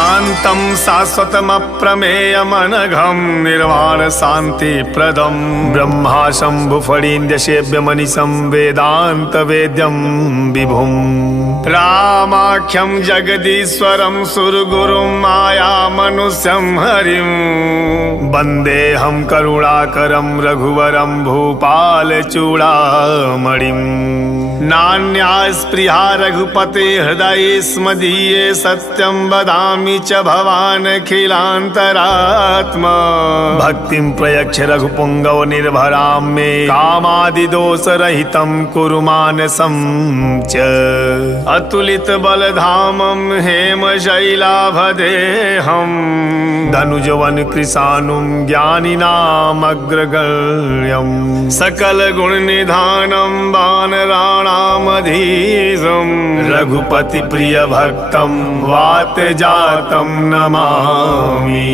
शांतं शाश्वतमप्रमेयमनघं निर्वाण शांति प्रदम ब्रह्मा शंभु फणीन्द्र सेव्य मनीषं वेदांत वेद्यं विभुम रामाख्यं जगदीश्वरं सुरगुरुं माया मनुष्यं हरिं वन्देऽहं करुणाकरं रघुवरं भूपाल चूड़ामणिं नान्या स्पृहा रघुपते हृदये स्मदीये सत्यं वदामि च भवानखिलान्तरात्मा भक्तिं प्रयच्छ रघुपुङ्गव निर्भरां मे कामादिदोषरहितं कुरु मानसं च अतुलित बलधामं हेमशैलाभदेहं धनुजवन कृशानुं ज्ञानिनामग्रगण्यं सकलगुणनिधानं वानराणामधीशं रघुपति प्रिय भक्तं वात जातं नमामि।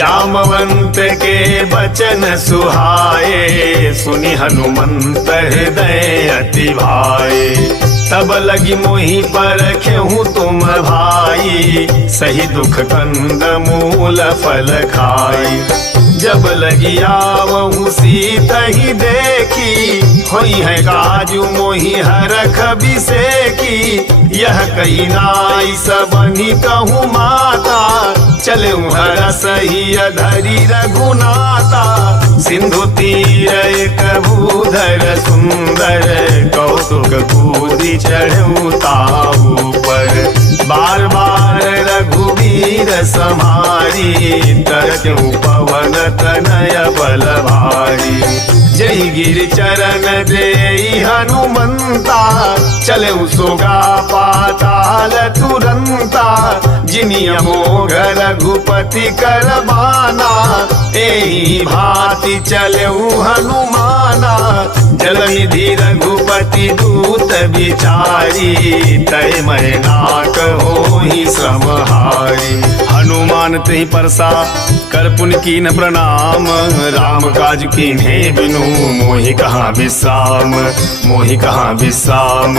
जामवंत के बचन सुहाए सुनि हनुमंत हृदय अति भाए तब लगी मोहि परखेहूँ तुम भाई सही दुख कंद मूल फल खाई जब लगी आवहूँ सीत ही देखी होई है काजू मोहि हरख बिसेकी यह कही नाई सबनी कहूँ माता चले हरस ही अधरी रघुनाथा सिंधु तीर एक भूधर सुंदर कौतुक कूदी चढ़ू ताऊ पर बार बार रघुवीर समारी तरक्यू पवन तनय बल भारी जय गिर चरण दे हनुमंता चले सोगा पाताल तुरंता जिनिय मोघ रघुपति करबाना एही भांति चले हनुमाना जल निधि रघुपति दूत बिचारी तय मैं नाक होहि श्रमहारी हनुमान ते परसा कर पुन कीन प्रणाम राम काज कीन्हे बिनु मोहि कहाँ विश्राम मोहि कहाँ विश्राम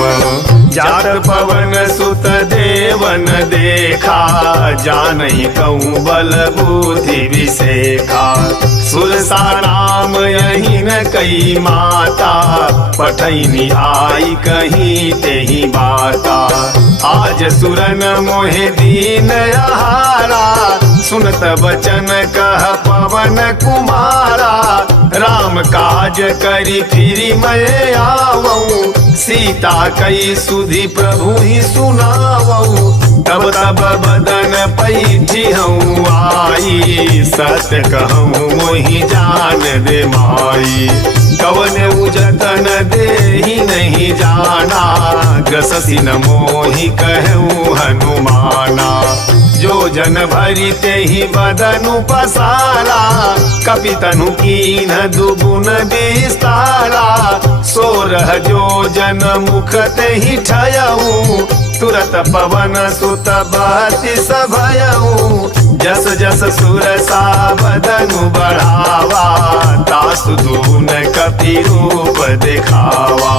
जात पवन सुत देवन देखा जानहि कहूँ बल बुद्धि विसेखा सुरसा नाम यही न कई माता पठैनी आई कहीं तेहि बाता आज सुरन मोहे दीन आहारा सुनत बचन कह पवन कुमारा राम काज करी फिरी मैं आवऊं सीता कई सुधि प्रभु ही सुनावऊं तब तब बदन पैठी हूँ आई सत्य कहूँ मोहि जान दे माई कवन उजतन दे ही नहीं जाना ग्रससी न मोहि कहूँ हनुमाना जो जन भरी ते ही बदनु पसारा कपितनु कीन दुगुन विस्तारा सोरह जो जन मुख ते ही ठयऊ तुरत पवन सुत बहति सभयऊ जस जस सुरसा बदनु बढ़ावा तासु दून कपि रूप दिखावा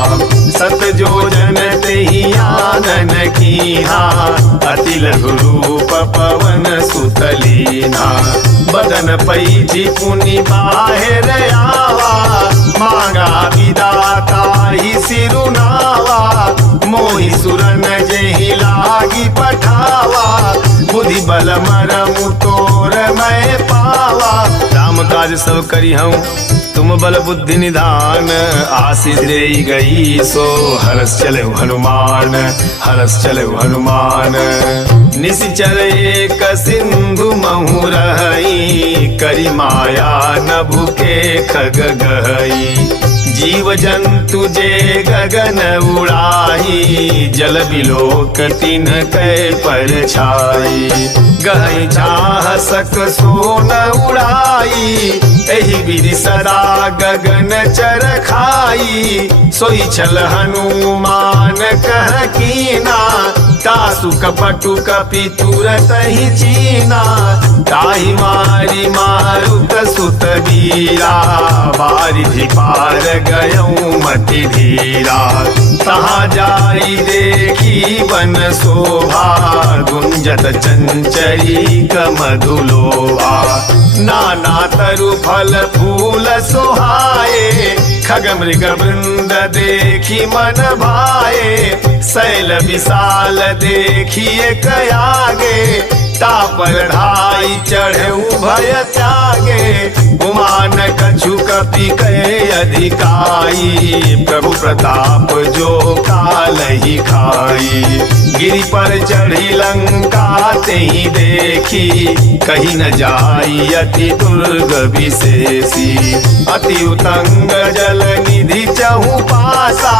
सत जो जन ते ही आनन कीहा अति लघु रूप पवन सुतलीना बदन पैठी पुनि बाहिर आवा मांगा विदाता ही सिरुनावा मोहि सुरन जेहि लागी पठावा बुद्धि बल मरमु तोर मैं पावा राम काज सब करी हूँ तुम बल बुद्धि निधान आशीष दे गई सो हरस चले हनुमान हरस चले हनुमान निशिचर एक सिंधु महु रही करी माया न भूखे खग गई जीव जंतु जे गगन उड़ाई जल बिलोक तिन कै पर छाई गहई चाह सक सोन उड़ाई एहि विधि सदा गगन चर खाई सोई छल हनुमान कह कीना टासु कपटु कपि तुरत ही चीना, ताहि मारी मारुत सुत वीरा, बारिधि पार गयऊँ मति धीरा। तहाँ जाई देखी वन शोभा, गुंजत चंचरी कमधुलोभा। नाना तरु फल फूल सोहाए, खग मृग वृंद देखी मन भाए। शैल विशाल देखिए कयागे, तापर ढाई चढ़े भय त्यागे। गुमान कछु कपि कहे अधिकाई, प्रभु प्रताप जो काल ही खाई। गिरि पर चढ़ी लंका ते ही देखी, कहीं न जाई अति दुर्ग विशेषी। अति उतंग जल निधि चहु पासा,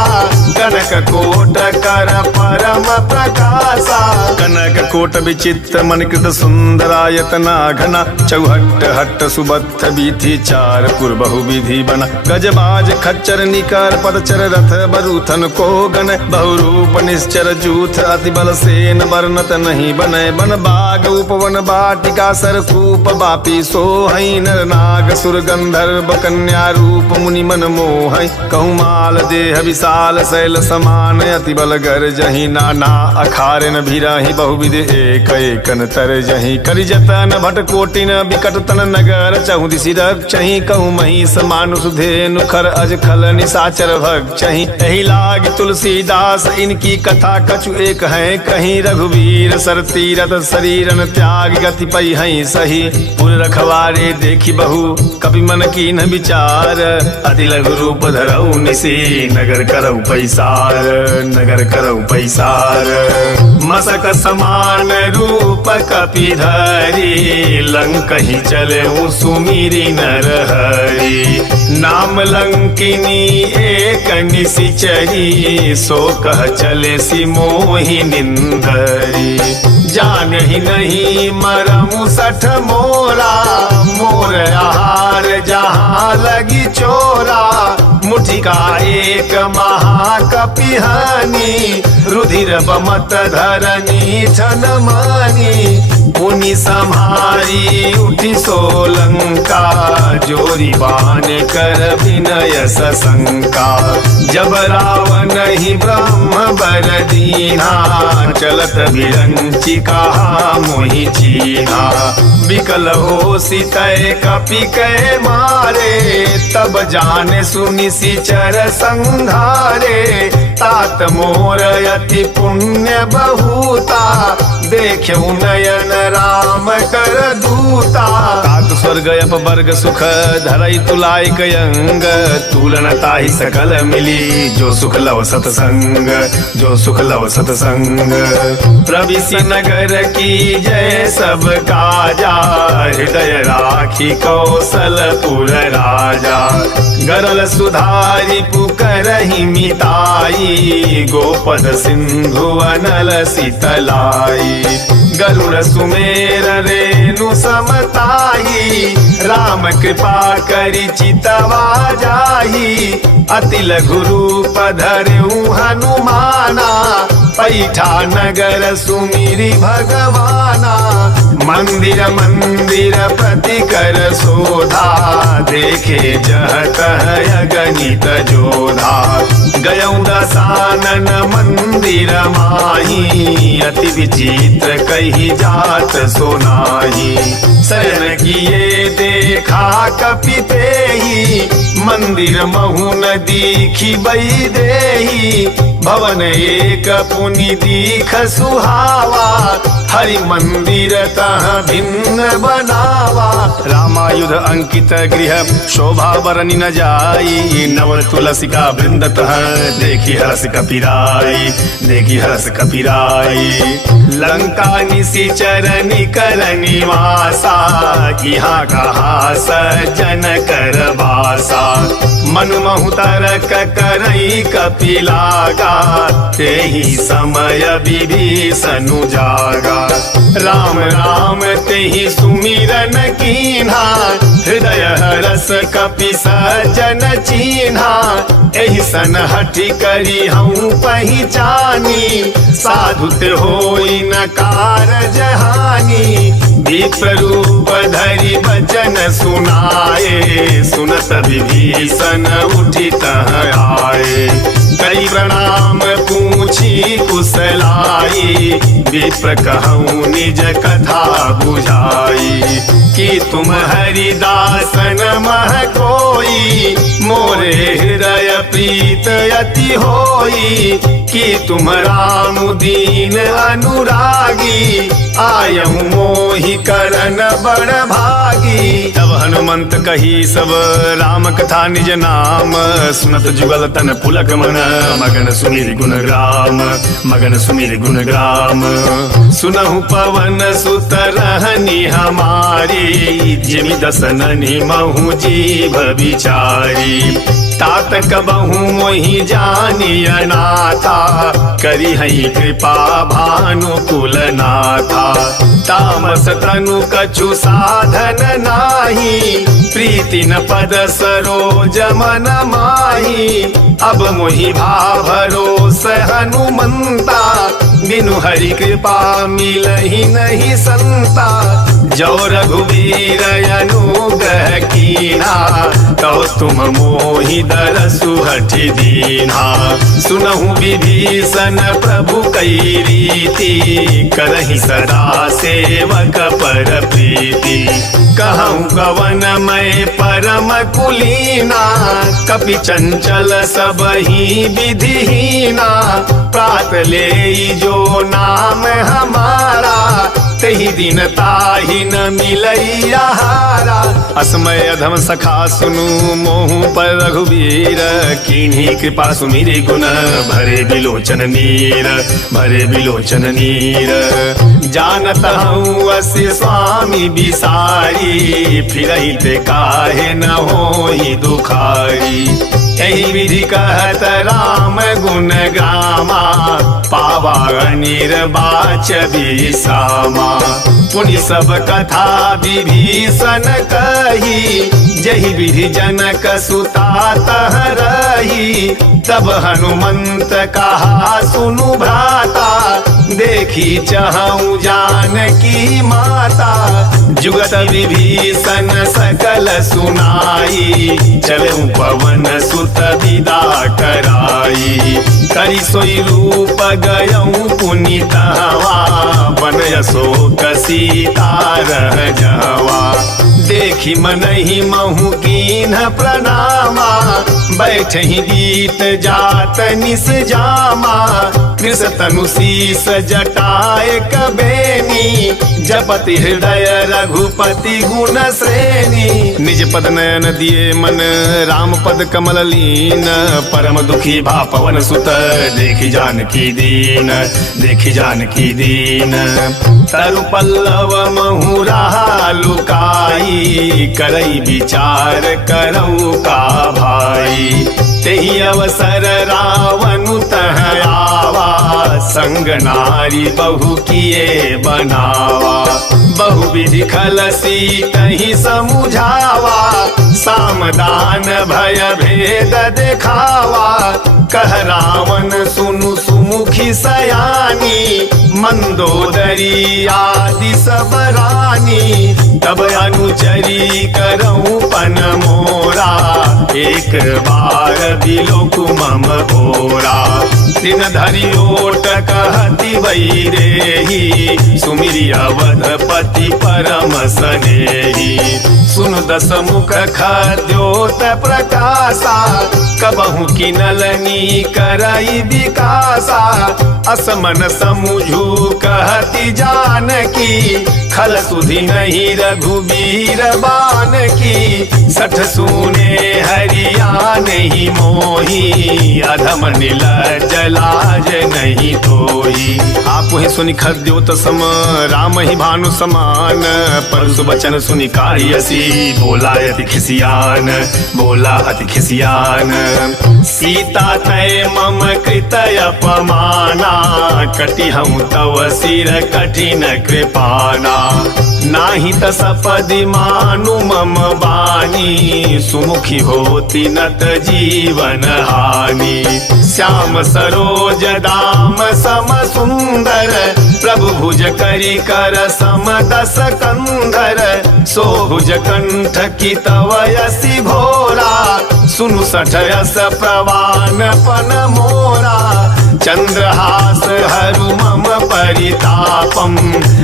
कनक कोट कर परम प्रकाशा। कनक कोट विचित्र मणिकृत सुंदरायतना घना, चौहट्ट हट्ट सुबत्थ बीथी चार पुर बहुविधि बना। गजबाज खच्चर निकर पदचर रथ बरूथन को गण, बहुरूप निश्चर जूथ अति बल सेन वर्णत नहीं बने। बन बाग उपवन बाटिका सरकूप बापी सोहई, नर नाग सुर गंधर्व कन्या रूप मुनि मन मोहई। कहूँ देह विशाल शैल समान, अति बल गर जही नाना अखारे न भिराही। बहुविध एक एकन तर जही, करि जतन भट कोटिन विकट तन नगर। चहु दिशि रक्षहि कहूँ महिष मानुष धेनु, खर अज खल निशाचर भक्षहि। एहि लाग तुलसीदास इनकी कथा कछु एक है कहीं। रघुवीर सर तीरथ शरीरन त्याग, गति पई हई सही। पुर रखवारे देखी बहु कपि मन कीन विचार, अति लघु रूप धरऊ निसी नगर करऊ पैसार। नगर करऊ पैसार मसक समान रूप कपि धरी, लंकहि चलेऊ सुमिरि नर हरि। नाम लंकिनी एक निशिचरी, सो कह चले सि मोहि निंदरी। जान ही नहीं मरमु सठ मोरा, मोर आहार जहाँ लगी चोरा। मुठिका एक महाकपिहानी, रुधिर बमत धरनी छन मानी। मुनि सम्हारी उठी सोलंका, जोरी बान कर विनय सशंका। जब रावण ही ब्रह्म बर दीना, चलत विरंची कहा मोहि चीना। विकल हो सितय कपि कै मारे, तब जाने सुनि सिचर संघारे। तात मोर अति पुण्य बहुता, देख्यऊ नयन राम कर दूता। तात स्वर्ग अपवर्ग सुख धरई तुलाई कयंग, तुलन ताहि सकल मिली। जो सुख लव सतसंग, जो सुख लव सतसंग। प्रविशि नगर की जय सब काजा, हृदय राखी कौशलपुर राजा। गरल सुधारी पुकरहि मिताई, गोपद सिंधु अनल शीतलाई। गरुड़ सुमेर रेणु समताई, राम कृपा करि चितवा जाही। अति लघु रूप धरऊ हनुमाना, पैठा नगर सुमिरि भगवाना। मंदिर मंदिर प्रति कर शोधा, देखे जहत अगणित जोधा। गयऊँ दसानन मंदिर माही, अति विचित्र कही जात सोनाही। शरण किए देखा कपि तेहि, मंदिर महु न दीखी बई देही। भवन एक पुनि दीख सुहावा, हरि मंदिर तह भिन्न बनावा। रामायुध अंकित गृह शोभा बरनि न जाई, नवल तुलसिका वृंद तह देखी हरस कपिराई। देखी हरस कपिराई। लंका निशिचर निकर निवासा, यहाँ कहा सज्जन कर बासा। मनु महु तरक करई कपि लागा, तेहि समय विभीषण जागा। राम राम तेहि सुमिरन कीन्हा, हृदय हरस कपि सज्जन चीन्हा। एहि सन हठि करी हूँ पहिचानी, साधु ते होई न कारज हानि। विप्ररूप धरि वचन सुनाए, सुनत विभीषण उठि तह आए। कई प्रणाम पूछी कुशलाई, विप्र कहूँ निज कथा बुझाई। कि तुम हरिदासन मह कोई, मोरे हृदय प्रीत अति होई। कि तुम राम दीन अनुरागी, आयहु मोहि करन बड़ भागी। तब हनुमंत कही सब राम कथा निज नाम, सुनत जुगल तन पुलक मन, मगन सुमिर गुण ग्राम, मगन सुमिर गुण ग्राम। सुनहु पवन सुत रहनी हमारी, जिमि दसननि महु जीव बिचारी। तात कबहु मोहि जानिय नाथा, करी हई कृपा भानुकुल नाथा। तामस तनु कछु साधन नाही, प्रीति न पद सरोज मन माही। अब मोहि भाव भरोस हनुमंता, बिनु हरि कृपा मिलहि नहीं संता। जो रघुवीर अनुग्रह कीन्हा, तो तुम मोहि दरसु हठि दीन्हा। सुनहु विभीषण प्रभु कई रीति, करहि सदा सेवक पर प्रीति। कहूँ कवन मैं परम कुलीना, कपि चंचल सबहि विधिहीना। प्रात लेई जो नाम हमारा, तहि दिन ताहि न मिलई आहारा। असमय अधम सखा सुनु मोहु पर रघुवीर, कीन्ही कृपा सुमिरि गुण भरे बिलोचन नीर, भरे बिलोचन नीर। जानत हूँ असि स्वामी बिसारी, फिरहि ते काहे न होई दुखारी। यही विधि कहत राम गुण गामा, पावा निर्वाच बिसामा। पुनि सब कथा विभीषण कही, जहि विधि जनक सुता तह रही। तब हनुमंत कहा सुनु भ्राता, देखी चहु जानकी माता। जुगत विभीषण सकल सुनाई, चलऊ पवन सुत विदा कराई। करि सोई रूप गयऊ पुनीतवा, बन अशोक सीता रह जवा। देखी मनहि महु कीन्ह प्रणामा, बैठहि गीत जात निस जामा। कृष तनु शीस जटाए कबेनी, जपति हृदय रघुपति गुण श्रेणी। निज पद नयन दिए मन, राम पद कमल लीन। परम दुखी भा पवन सुत, देखी जानकी दीन, देखी जानकी दीन। तरु पल्लव महु राहा लुकाई, करई विचार करऊ का भाई। तेहि अवसर रावनु तह आवा, संग नारी बहु किए बनावा। बहु विधि खल सीतहि समुझावा, सामदान भय भेद देखावा। कह रावण सुनु सुमुखी सयानी, मंदोदरी आदि सब रानी। तब अनुचरी करऊं पन मोरा, एक बार बिलोकु मम घोरा। दिन धरि ओट कहती वैदेही, सुमिरि अवधपति परम सनेही। सुन दस मुख खद्योत प्रकाशा, कबहु किनलनी करई विकासा। असमन समुझू कहती जानकी, खल सुधि नहीं रघुबीर बान की। सठ सूने हरिया नहीं मोही, अधम नीलज लाज नहीं तोही। आप ही सुनि खद्योत सम, राम ही भानु समान। परसु बचन सुनि कारियसी, बोला अति खिसियान, बोला अति खिसियान। सीता तय मम कृत अपमाना, कटिहं तव सिर कठिन कृपाना। नाही त सपदि मानु मम बानी, सुमुखी होती नत जीवन हानि। श्याम सरोज दाम सम सुंदर, प्रभु भुज करी कर सम दस कंधर। सोभुज कंठ की तव यसी भोरा, सुनु सठयस प्रवान पन मोरा। चंद्रहास हरु मम परितापम,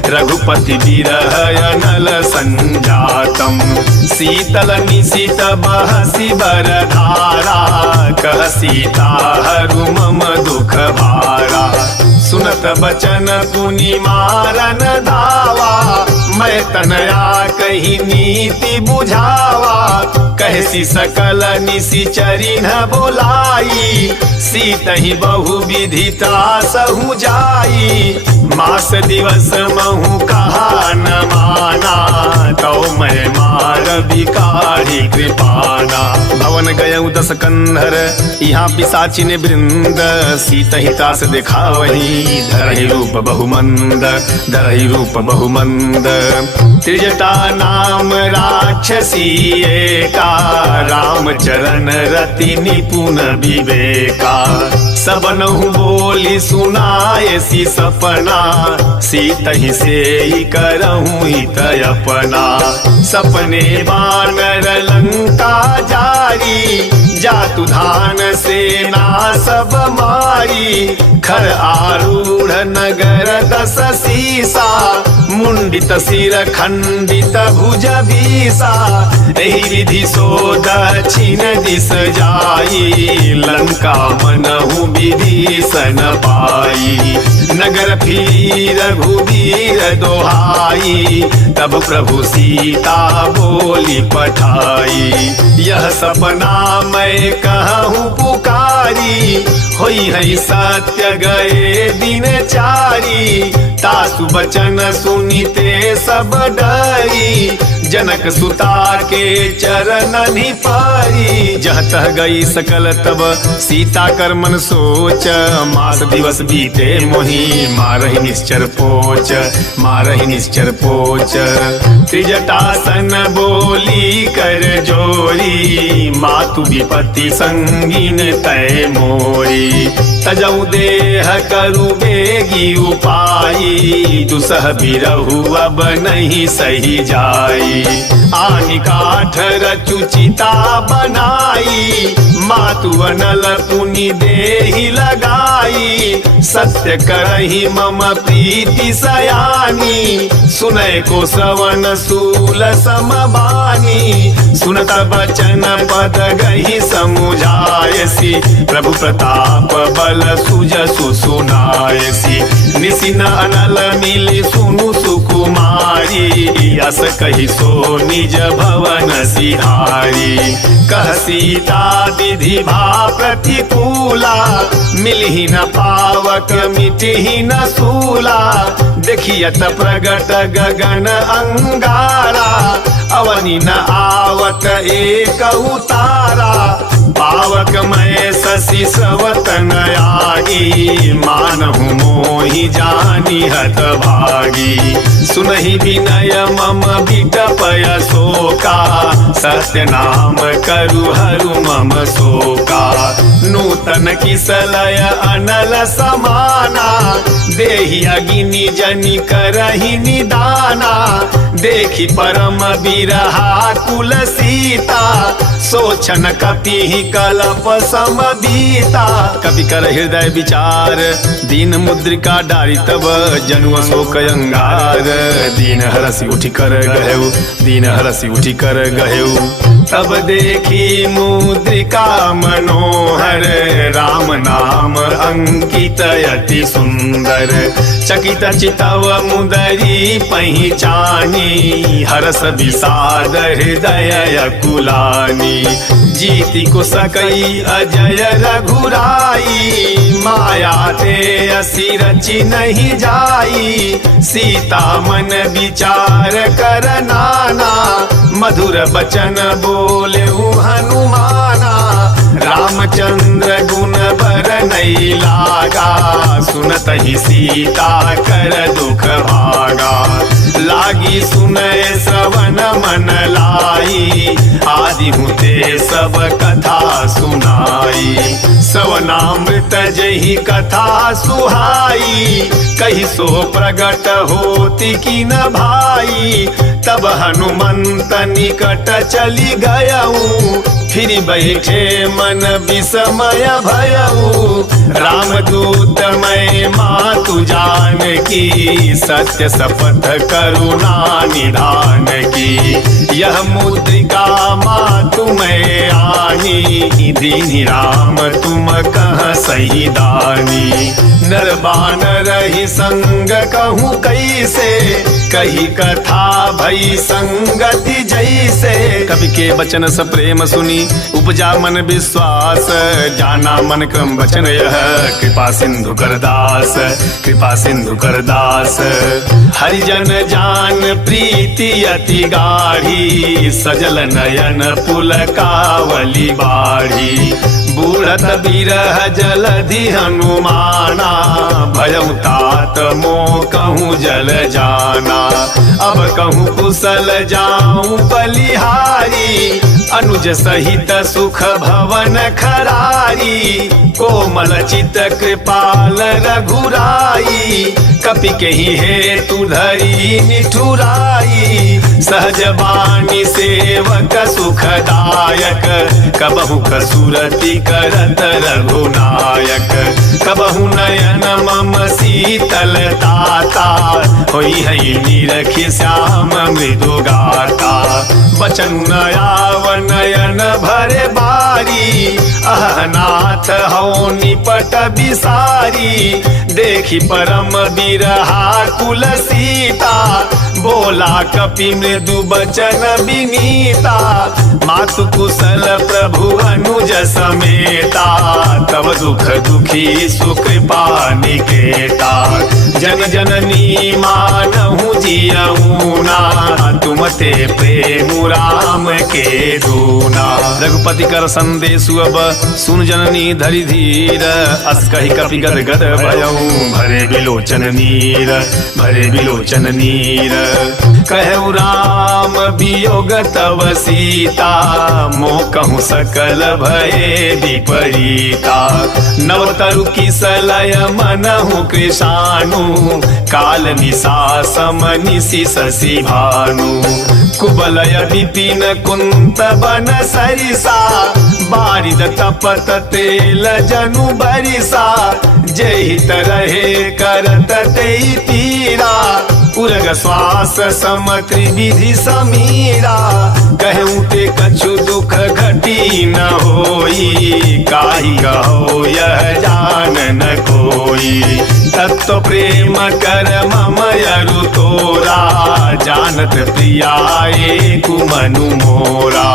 रघुपति विरह अनल संजातम। शीतल निशित बहसी बरधारा, कह सीता हरु मम दुख भारा। सुनत बचन पुनि मारन धावा, मैं तनया कही नीति बुझावा। कहसी सकल निशिचरी न बोलाई, सीतहि बहु विधिता सहु जाई। मास दिवस महु कहा न माना, तो मैं मार बिकारी कृपाना। भवन गयउ दस कंधर, यहाँ पिशाचिन वृंद। सीतहिता से दिखावही, धरहि रूप बहुमंद, धरहि रूप बहुमंद। त्रिजटा नाम राक्षसी एका, राम चरण रति निपुण विवेका। सबनहु बोली सुनाए सी सपना, सीतहि से ही करहु हित अपना। सपने वानर लंका जारी, जातु धान सेना सब मारी। खर आरूढ़ नगर दस सीसा, मुंडित सिर खंडित भुज भीसा। एहि विधि सो दक्षिण दिस जाई, लंका मनहु विभीषण पाई। नगर फिर रघुवीर दोहाई, तब प्रभु सीता बोली पठाई। यह सपना मैं कहूँ पुकारी, होई है सत्य गए दिन चारी। तासु बचन सुनिते सब डरी, जनक सुता के चरण पारी। जह तह गई सकल तब सीता कर मन सोच, मास दिवस बीते मोहि मारहि निश्चर पोच, मारहि निश्चर पोच। त्रिजटासन बोली कर जोरी, मातु विपत्ति संगीन तय मोरी। तजऊ देह करु बेगी उपाई, दुसह बिरहु अब नहीं सही जाई। आनि काठ रचुचिता बनाई, मातु अनल पुनि देहि लगाई। सत्य करहि मम प्रीति सयानी, सुनय को श्रवण सूल समबानी। सुनत बचन पद गहि समुझायसी, प्रभु प्रताप बल सुजसु सुनायसी। निसिन अनल मिली सुनु सुकुमारी, अस कहि सो निज भवन सिहारी। कह सीता विधि भा प्रतिकूला, मिलहि न पावक मिटहि न सूला। देखियत प्रगट गगन अंगारा, अवनि न आवत एक उतारा। पावक मैं शशि श्रवतन आगी, मानहु मोहि जानी हत भागी। सुनहि विनय मम विटपय शोका, सत्य नाम करु हरु मम शोका। नूतन किसलय अनल समाना, देहि अगिनि जनि करहि निदाना। देखि परम बिरहा कुल सीता, सोचन कपि कलप समबीता। कवि कर हृदय विचार, दीन मुद्रिका डारी तब जनु शोक अंगार। दीन हरसि उठि कर गहेउ, दीन हरसि उठि कर गहेउ। तब देखी मुद्रिका मनोहर, राम नाम अंकित अति सुंदर। चकित चितव मुदरी पहिचानी, हरस विषाद हृदय अकुलानी। जीति को सकई अजय रघुराई, माया ते असी रचि नहीं जाई। सीता मन विचार कर नाना, मधुर बचन बोले हनुमाना। राम रामचंद्र गुण बर नहीं लागा, सुनत ही सीता कर दुख भागा। लागी सुनय श्रवण मन लाई, आदि हुते सब कथा सुनाई। श्रवणामृत जही कथा सुहाई, कही सो प्रगट होती की न भाई। तब हनुमंत निकट चली गयऊ, फिर बैठे मन विस्मय भयऊ। रामदूत मैं मातु जान की, सत्य शपथ करुणा निधान की। यह मुद्रिका मातु मैं आनी, दीनी राम तुम कह सही दानी। नर बानर ही संग कहूँ कैसे, कही कथा भई संगति जैसे। कवि के वचन स प्रेम सुनी उपजा मन विश्वास, जाना मन क्रम वचन यह कृपा सिंधु करदास, कृपा सिंधु करदास। हरिजन जान प्रीति अति गाढ़ी, सजल नयन पुलकावली बाढ़ी। बूढ़त बिरह जलधि हनुमाना, भयउ तात मोह कहूँ जल जाना। अब कहूँ कुशल जाऊं बलिहारी, अनुज सहित सुख भवन खरारी। कोमल चित कृपाल रघुराई, कपि केहि हेतु धरी निठुराई। सहज बानी सेवक सुखदायक, कबहु कसुरति करत रघुनायक। कबहु नयन मम शीतल ताता, होई है निरखि श्याम मृदु गाता। बचन नयाव नयन भरे बारी, अहनाथ हो निपट बिसारी। देखी परम बिरहा कुल सीता, बोला कपि मृदु बचन विनीता। मातु कुशल प्रभु अनुज समेता, तब दुख दुखी सुकृपा निकेता। जन जननी मानहु जियऊना, तुम ते प्रेम राम के दूना। रघुपति कर संदेशु अब सुन जननी धरि धीर, अस कहि कपि गद गद भयऊ भरे बिलोचन नीर, भरे बिलोचन नीर। कहु राम वियोग तव सीता, मोह कहूँ सकल भये विपरीता। नवतरु किसलय मनहु कृशानु, काल निशा सम निशि शशि भानु। कुबलय विपिन कुंत बन सरिसा, बारिद तपत तेल जनु बरिसा। जहित रहे करत तेई पीरा, उरग श्वास सम त्रिविधि समीरा। कहूँ ते कछु दुख घटी न होई, काहि कहो यह जान न कोई। तत्व प्रेम कर मम यरु तोरा, जानत प्रियाए कुमनु मोरा।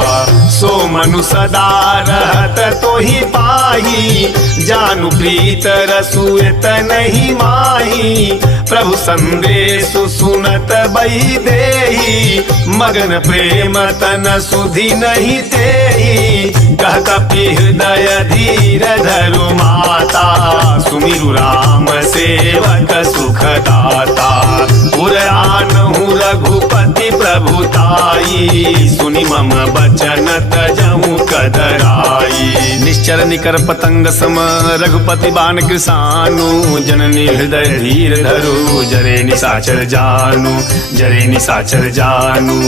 सो मनु सदा रहत तोहि पाही, जानु प्रीत रसुएत नहीं माही। प्रभु संदेशु सुनत बही देही, मगन प्रेम तन सुधि नहीं तेही। कह कपि हृदय धीर धरु माता, सुमिरु राम सेवक सुखदाता। पुराणहु रघुपति प्रभुताई, सुनि मम बचन तजहु कदराई। निश्चर निकर पतंग सम रघुपति बाण कृसानु, जननी हृदय धीर धरु जरे निशाचर जानू, जरे निशाचर जानू।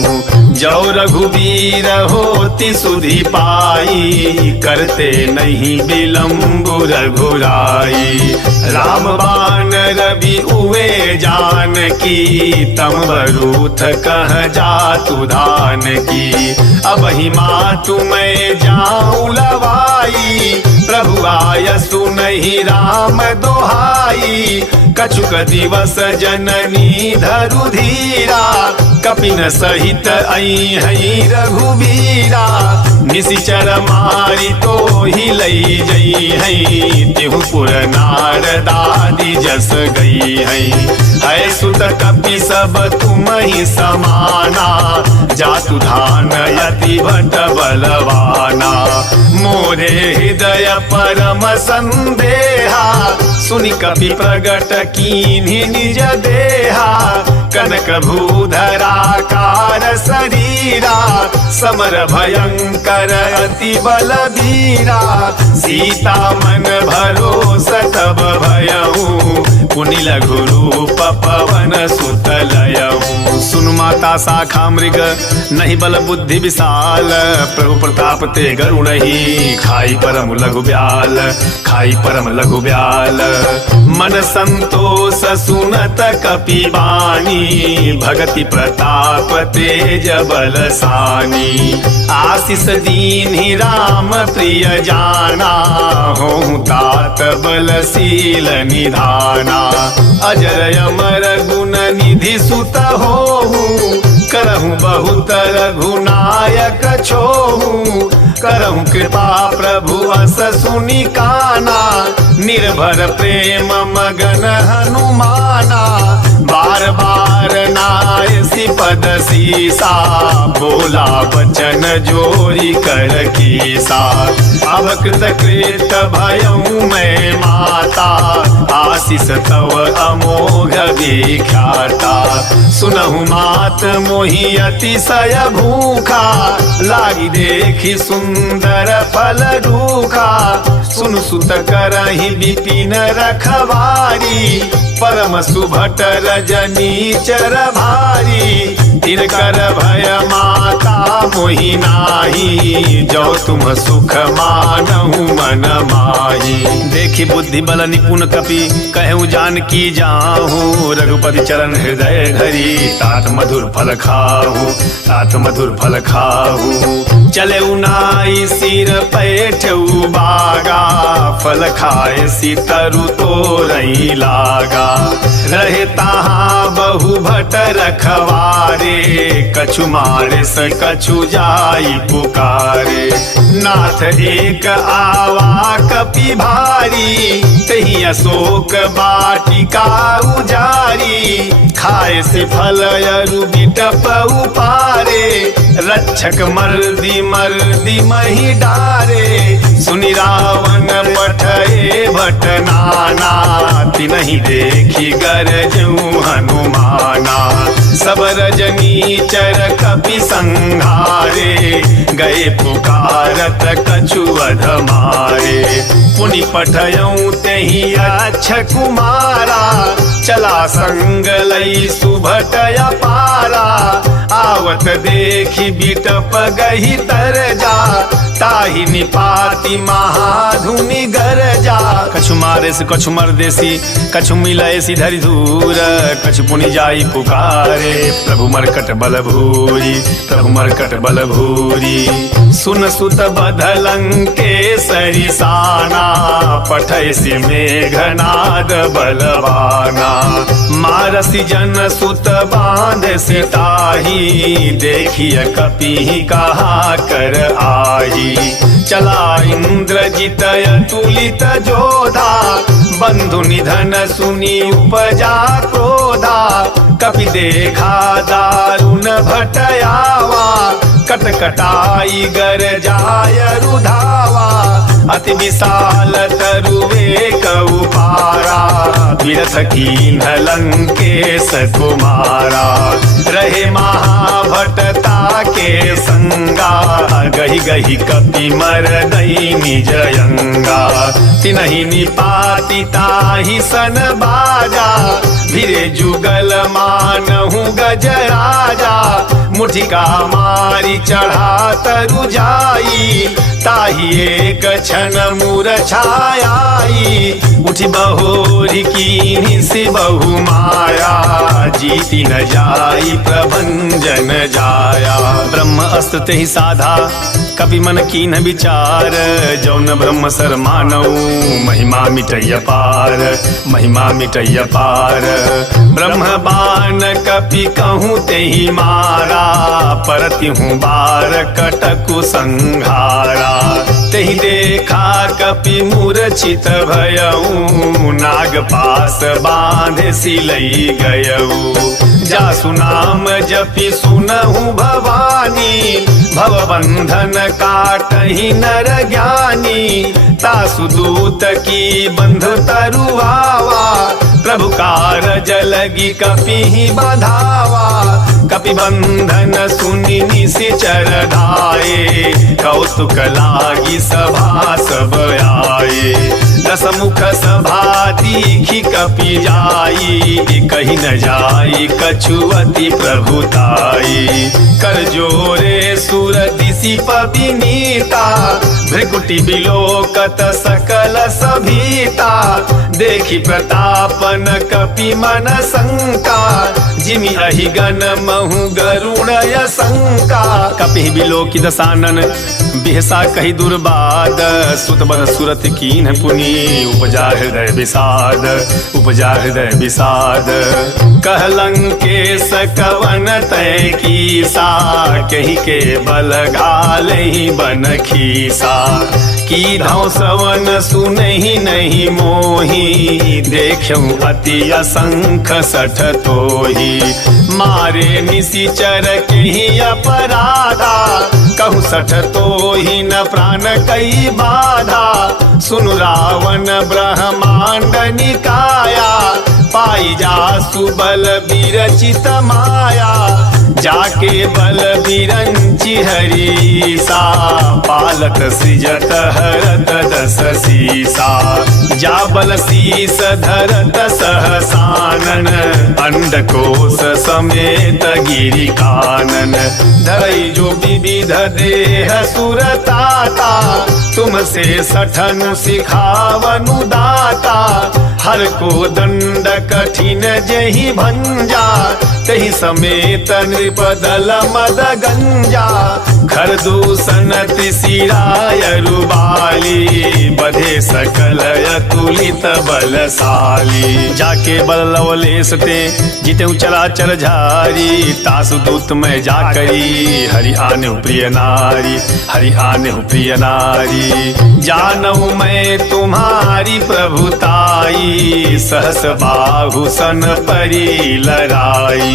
जो रघुवीर होती सुधि पाई, करते नहीं विलम्ब रघुराई। राम बाण रवि उवे जान की, तम बरूथ कह जातु धान की। अब ही मातु मैं जाऊं लवाई, प्रभु आय सुनहि राम दोहाई। कछुक दिवस जननी धरु धीरा, कपिन सहित आई हई रघुवीरा। निशिचर मारी तो ही लई जई हई, तिहु पुर नारदादि जस गई हई। है सुत कपि सब तुम ही समाना, जातु धान यति भट बलवाना। मोरे हृदय परम संदेहा, सुनि कपि प्रगट कीन्हि निज देहा। कनक भूधराकार शरीरा, समर भयंकर अति बलबीरा। सीता मन भरोस तब भयऊ, पुनि लघु रूप पवन सुत लयऊ। सुन माता शाखा मृग, नहीं बल बुद्धि विशाल। प्रभु प्रताप ते गरुड़हि, खाई परम लघु ब्याल, खाई परम लघु ब्याल। मन संतोष सुनत कपि बानी, भगति प्रताप तेज बल सानी। आशीष दीन्हि राम प्रिय जाना, हों तात बलशील निधाना। अजर अमर गुण निधि सुत होहूँ, करहूँ बहुत रघुनायक छोहूँ। करहूँ कृपा प्रभु अस सुनि काना, निर्भर प्रेम मगन हनुमाना। बार बार नायसी पद सीसा, बोला वचन जोरी कर कीसा। अब कृत कृत भयऊ मैं माता, आशीष तव अमोघ विख्याता। सुनहु मात मोहि अतिशय भूखा, लागी देखी सुंदर फल रूखा। सुन सुत करहि विपिन रखवारी, परम सुभट रजनी चर भारी। तिनकर भय माता मोहि नाही, जो तुम सुख मानहु मन माही। देखी बुद्धि बल निपुण कपि, कहूँ जानकी जाहूँ। रघुपति चरण हृदय धरी, तात मधुर फल खाहू, तात मधुर फल खाहू। चले उनाई सिर पैठऊ बागा, फल खाए सी तरु तोरई लागा। रहे ताहा बहु भट रखवारे, कछु मारे स कछु जाई पुकारे। नाथ एक आवा कपि भारी, तही अशोक बाटिका उजारी। खाए से फल अरु बिटप उपारे, रक्षक मर्दी मर्दी मही डारे। सुनि रावण पठए भट नाना, तिनहि देखी गरजऊ हनुमाना। सब रजनी चर कपि संघारे, गए पुकारत कछु अध मारे। पुनि पठयऊ तेहि अच्छ कुमारा, चला संग लई सुभट अपारा। आवत देखी बिटप गही तरजा, ताहि निपाति महाधुनि गरजा। कछु मारे से कछु मरदेसी, कछु मिलए सी धरि धूर। कछु पुनि जाई पुकारे, प्रभु मरकट बल भूरी, प्रभु मरकट बल भूरी। सुन सुत बधलंकेसरि साना, पठय सि मेघनाद बलवाना। मारसी जन सुत बांध से ताही, देखिय कपि कहा कर आही। चला इंद्रजित अतुलित जोधा, बंधु निधन सुनि उपजा क्रोधा। कपि देखा दारुण भटयावा, कटकटाई गर जाय रुधावा। अति विशाल तरुवे कऊ पारा, विरथ कीन्ह लंकेश कुमारा। रहे महाभटता के संगा, गही गही कपि मरदई निज अंगा। तिनहि निपाति ताहि सन बाजा, भिरे जुगल मानहु गजराजा। मुठिका मारी चढ़ा तरु जाई, ताहि एक क्षण मूरछायाई। उठि बहोरी कीन्हि से बहु माया, जीति न जाई प्रभंजन जाया। ब्रह्म अस्त्र तेहि साधा, कपि मन कीन्ह विचार। जौन ब्रह्म सर मानऊ, महिमा मिटैय पार, महिमा मिटैय पार। ब्रह्म बाण कपि कहूँ तेहि मारा, परति हूँ बार कटकु संघारा। तेहि देखा कपि मूर्छित भयऊ, नाग पास बांधे सिलई गयऊ। जासु नाम जपि सुनहु भवानी, भवबंधन काटहि नर ज्ञानी। तासु दूत की बंध तरुआवा, प्रभु कारज लगी कपि बंधावा। कपि बंधन सुनि निशिचर धाये, कौतुक लागी सभा सब आए। दसमुख सभा दीखी कपि जाई, कहीं न जाई कछुअति प्रभुताई। कर जोरे सुर दिशि पविनीता, भृकुटि बिलोकत सकल सभीता। देखी प्रतापन कपि मन शंका, जिमि अहिगन महु गरुण शंका। कपि बिलोकी दसानन बिहसा कही दुर्बाद, सुत बन सुरत कीन पुनि उपजा हृदय विषाद, उपजा हृदय विषाद। कहलंकेश कवन तय कीसा, कही के बल घालहि बन खीसा। की धौसवन सुनहि नहीं मोही, देखूं अति असंख सठ तोही। मारे निशिचर कही अपराधा, कहूँ सठ तोही न प्राण कई बाधा। सुनु रावण ब्रह्मांड निकाया, पाई जासु बल विरचित माया। जाके बल विरंचि हरीसा, पालत सृजत हरत दस सीसा। जा बल शीस धरत सहसानन, अंडकोश समेत गिरि कानन। धरई जो विविध देह सुरताता, तुमसे सठनु सिखावनु दाता। हर को दंड कठिन जहि भंजा, तहि समेत नृप दल मद गंजा। घर दूषण त्रिशिराय रुबाली, बधे सकल अतुलित बलशाली। जाके बल लवलेश ते जितेऊ चराचर झारी, तासु दूत में जाकरी हरि आने प्रिय नारी, हरि आने प्रिय नारी। जानऊ मैं तुम्हारी प्रभुताई, सहस बाहु सन परी लड़ाई।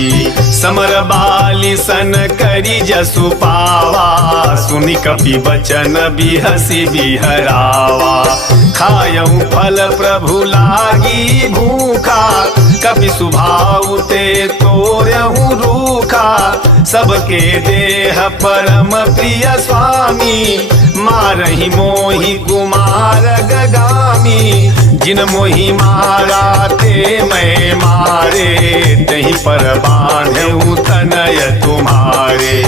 समर बाली सन करी जसु पावा, सुनि कपि बचन बिहसी बिहरावा। खायऊ फल प्रभु लागी भूखा, कपि सुभाऊ ते तोरहु रूखा। सबके देह परम प्रिय स्वामी, मारहि मोहि कुमार गगामी। जिन मोहि मारा ते मैं मारे, तहि पर बांधेऊ तनय तुम्हारे।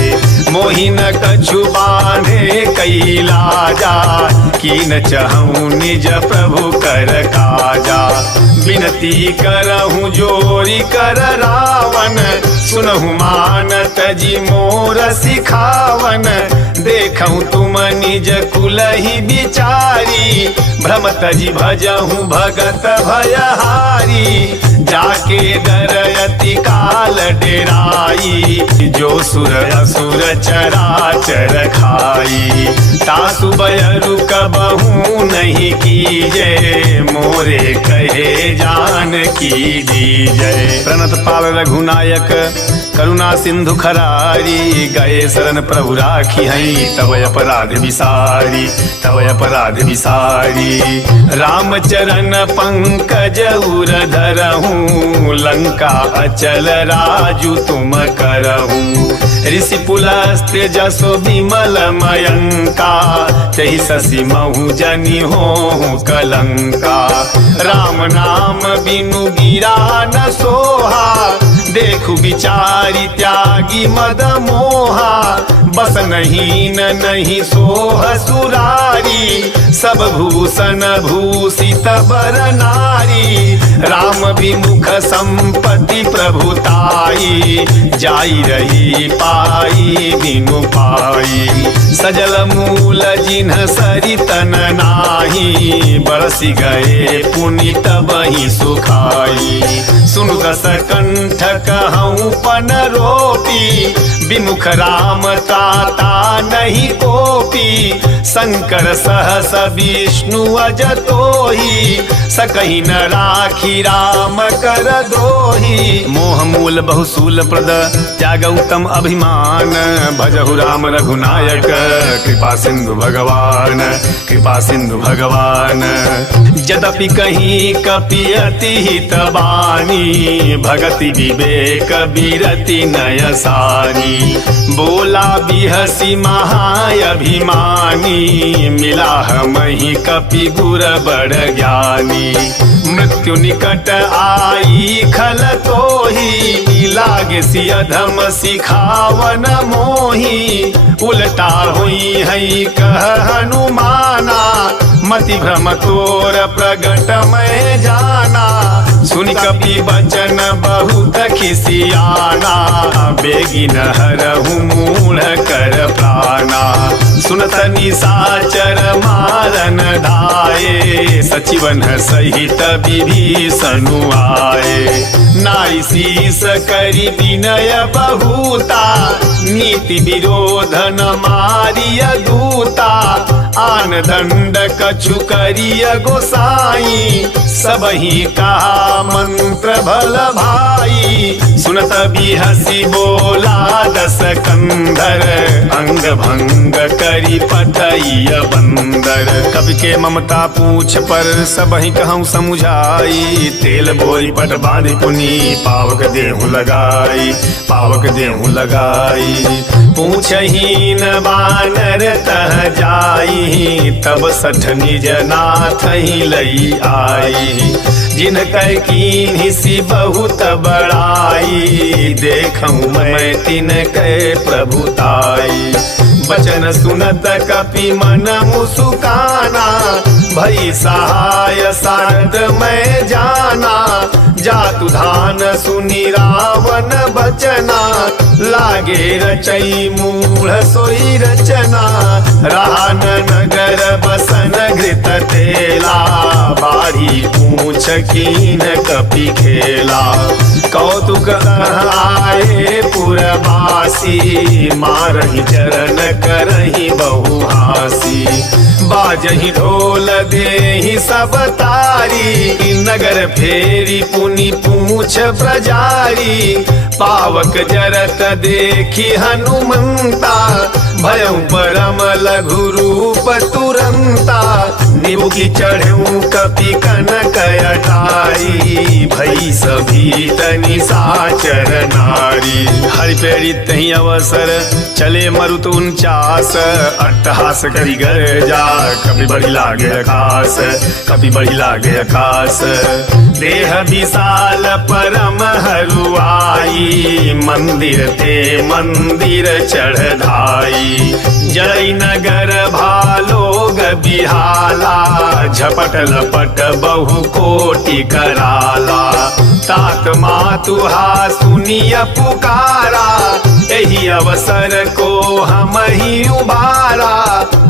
मोहि न कछु बांधे कैलाजा, कीन चहूँ निज प्रभु कर काजा। विनती करहूँ जोरी कर रावण, सुनहु मानत जी मोर सिखावन। देखूं तुम निज कुलहि बिचारी, भ्रमत जी भजहूँ भगत भयहारी। जाके डरयति काल डेराई, जो सुर असुर चराचर खाई। तासु बयरु कबहूँ नहीं कीजे, मोरे कहे जान की दीजय। प्रणत पाल रघुनायक करुणा सिंधु खरारी, गए शरण प्रभु राखी हई तव अपराध विसारी, तव अपराध विसारी। रामचरण पंकज उर धरहूँ, लंका अचल राजु तुम करहूँ। ऋषि पुलस्त्य जसो विमल मयंका, तहि शशि महु जनि होहु कलंका। राम नाम बिनु गिरा न सोहा, देखु विचारी त्यागी मद मोहा। बस नहीं न नहीं सोह सुरारी, सब भूषण भूषित बहुत बर नारी, राम विमुख संपत्ति प्रभुताई, जाई रही पाई बिनु पाई। सजल मूल जिन्ह सरितन नाही, बरसी गए पुनि तबहि सुखाई। सुनु दस कंठ कहूँ पन रोपी, विमुख राम त्राता नहीं कोपी। शंकर सहस विष्णु अजतोही, सकहि न राखी राम कर द्रोही। मोह मूल बहुसूल प्रद त्याग उत्तम अभिमान, भजहु राम रघुनायक कृपा सिंधु भगवान, कृपा सिंधु भगवान। यद्यपि कहीं कपि अति हित बानी, भगति विवेक बिरति नय सानी। बोला बिहसी महाअभिमानी, मिला हमहि कपि गुर बड़ ज्ञानी। मृत्यु निकट आई खल तोही, लागे सि अधम सिखावन मोही। उल्टा हुई है कह हनुमाना, मति भ्रम तोर प्रगट मैं जाना। सुनि कपि बचन बहुत खिसियाना, बेगिन हरहु मूढ़ कर प्राणा। सुनत निशाचर मारन धाये, सचिवन सहित विभीषणु आए। नारी शीस करि विनय बहुता, नीति विरोध न मारिय दूता। आन दंड कछु करिय गोसाई, सबहि कहा मंत्र भल भाई। सुनत बिहसी बोला दस कंधर, अंग भंग करि पठइय बंदर। कवि के ममता पूछ पर सबहि कहूँ समुझाई, तेल बोई पट बांधि पुनि पावक देहु लगाई, पावक देहु लगाई। पूछहीन बानर तह जाई, तब सठ निज नाथ ही लई आई। जिन कह कीन्हि सि बहुत बड़ाई, देखूं मैं तिन कै प्रभुताई। बचन सुनत कपि मन मुसुकाना, भई सहाय सारद मैं जाना। जातु धान सुनि रावण बचना, लागे रचई मूढ़ सोई रचना। रान नगर बसन घृत तेला, बाढ़ी पूछ कीन कपि खेला। कौतुक आए पुरवासी, मारहि चरण करहि बहुहासी। बाजहि ढोल देहि सब तारी, नगर फेरी पुनि पूछ प्रजारी। पावक जरत देखी हनुमंता, भयउ परम लघु रूप तुरंता। निबुकी चढ़ऊ कपि कनक अटारी, भई सभी तनि साचर नारी। हरि प्रेरित तहि अवसर चले मरुत 49, अट्टहास करि गर्जा कपि बढ़ि लागे आकाश, कपि बढ़ि लागे आकाश। देह विशाल परम हरुआई, मंदिर ते मंदिर चढ़ धाई। जय नगर भालोग बिहाला, झपट लपट बहु कोटि कराला। तात मातुहा सुनिय पुकारा, एहि अवसर को हम ही उबारा।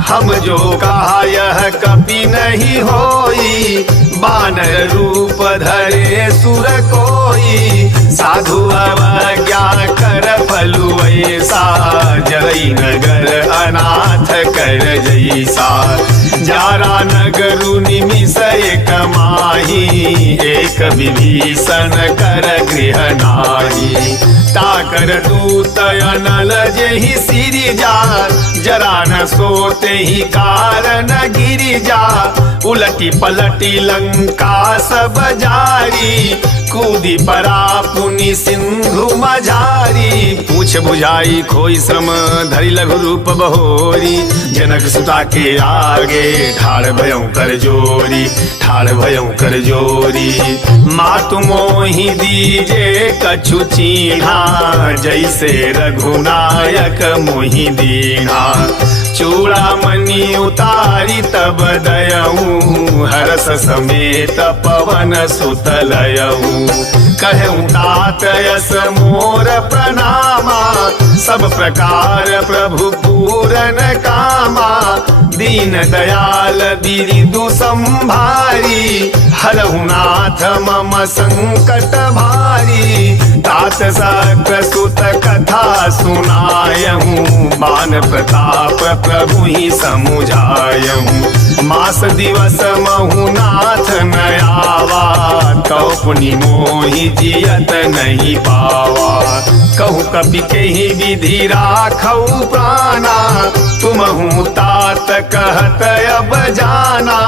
हम जो कहा यह कपि नहीं होई, बानर रूप धरे सुर कोई। साधु अवज्ञा कर फलु ऐसा, जरई नगर अनाथ कर जैसा। जारा नगरु निमिष एक माही, एक विभीषण कर गृह नाही। ताकर दूत अनल जेहि सिरि जा, जरा न सोते ही कारण गिरि जा। उलटी पलटी लंका सब जारी, कूदी परा पुनि सिंधु मझारी। पूछ बुझाई खोई श्रम धरि लघु रूप बहोरी, जनक सुता के आगे ठाड़ भयउ कर जोरी, ठाड़ भयउ कर जोरी। मातु मोहि दीजे कछु चीन्हा, जैसे रघुनायक मोहि दीन्हा। चूड़ामणि उतारी तब दयऊ हरस समेत पवन सुतलयऊ कहूँ तात यस मोर प्रणामा सब प्रकार प्रभु पूरन कामा दीन दयाल बिरिदु संभारी हरहु नाथ मम संकट भारी तात सक्र सुत कथा सुनायहूँ मान प्रताप प्रभु ही समुझायहूँ मास दिवस महु नाथ नयावा तो पुनि मोहि जियत नहीं पावा कहूँ कपि के ही विधि राखऊ प्राणा तुमहु तात कहत अब जाना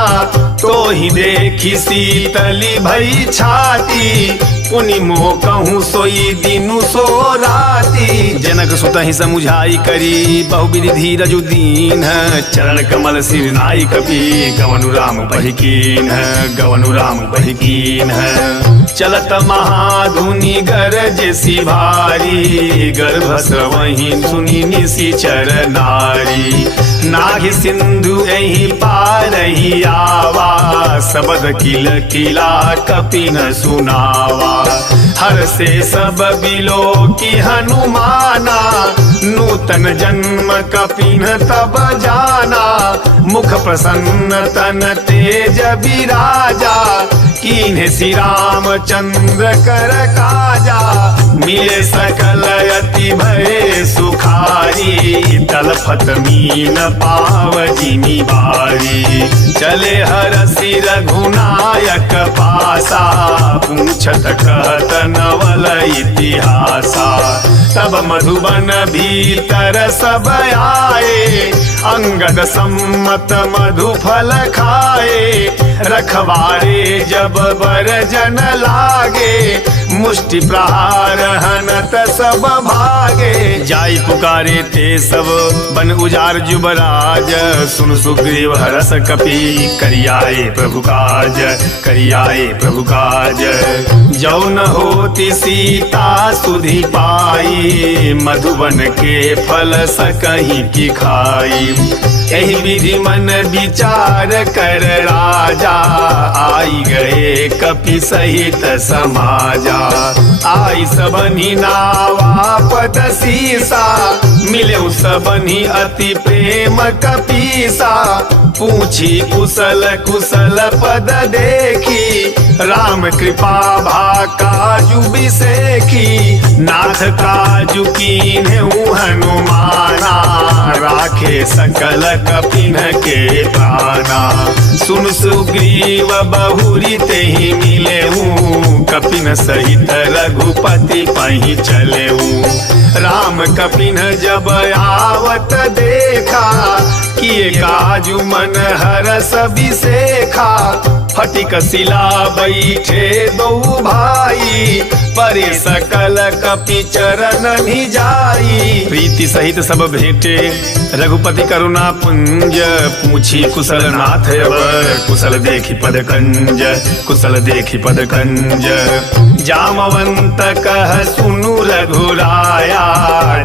तो ही देखी शीतली भई छाती पुनि मोह कहूँ सोई दिनु सो राती जनक सुत ही समुझाई करी बहुविधि धीरजु दीन चरण कमल सिर नाई कपि गवनु राम बहिकीन गवनु राम बहिकीन चलत महाधुनि गरज सी भारी गर्भ स्रवहि सुनि निशिचर नारी नाहि सिंधु एहि पारहि आवा सबद किल किला कपि न सुनावा हर से सब बिलो की हनुमाना नूतन जन्म कपिन तब जाना मुख प्रसन्न तन तेज विराजा कीन्हे श्री रामचंद्र कर काजा मिले सकल अति भय सुखारी तलफत मीन पाव जिमी बारी चले हरसि रघुनायक पासा पूछत कहत नवल इतिहासा तब मधुबन भीतर सब आए अंगद सम्मत मधु फल खाए रखवारे जब बर जन लागे मुष्टि प्रहार हनत सब भागे जाई पुकारे ते सब बन उजार जुबराज सुन सुग्रीव हरस कपि करियाए प्रभु काज करियाए प्रभु काज जौ न होती सीता सुधि पाई मधुबन के फल सकहीं की खाई यही विधि मन विचार कर राजा आई गए कपि सहित समाजा आई सबनी नावा पद सीसा मिले सबनी अति प्रेम कपीसा पूछी कुशल कुशल पद देखी राम कृपा भा काजु बिसेखी नाथ काजु कीन्हे हनुमाना राखे सकल कपिन के प्राणा सुन सुग्रीव बहुरी ते ही मिले कपिन सहित रघुपति पही चले राम कपिन जब आवत देखा किए काजु मन हरस बिसेखा फटिक शिला बैठे दो भाई परे सकल कपि चरण निजाई प्रीति सहित सब भेटे रघुपति करुणा पुंज पूछी कुशल नाथ कुशल देखी पद कंज कुशल देखी पद कंज जामवंत कह सुनु रघुराया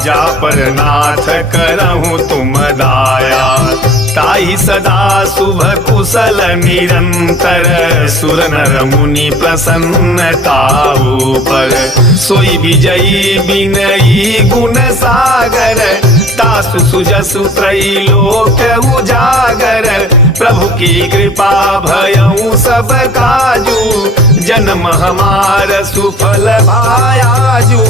जा पर नाथ करहूँ तुम दाया ताहि सदा शुभ कुशल निरंतर सुर नर मुनि प्रसन्नता ऊपर सोई विजयी बिनयी गुण सागर तासु सुजसु त्रैलोक उजागर प्रभु की कृपा भयऊ सब काजू जन्म हमार सुफल भायाजू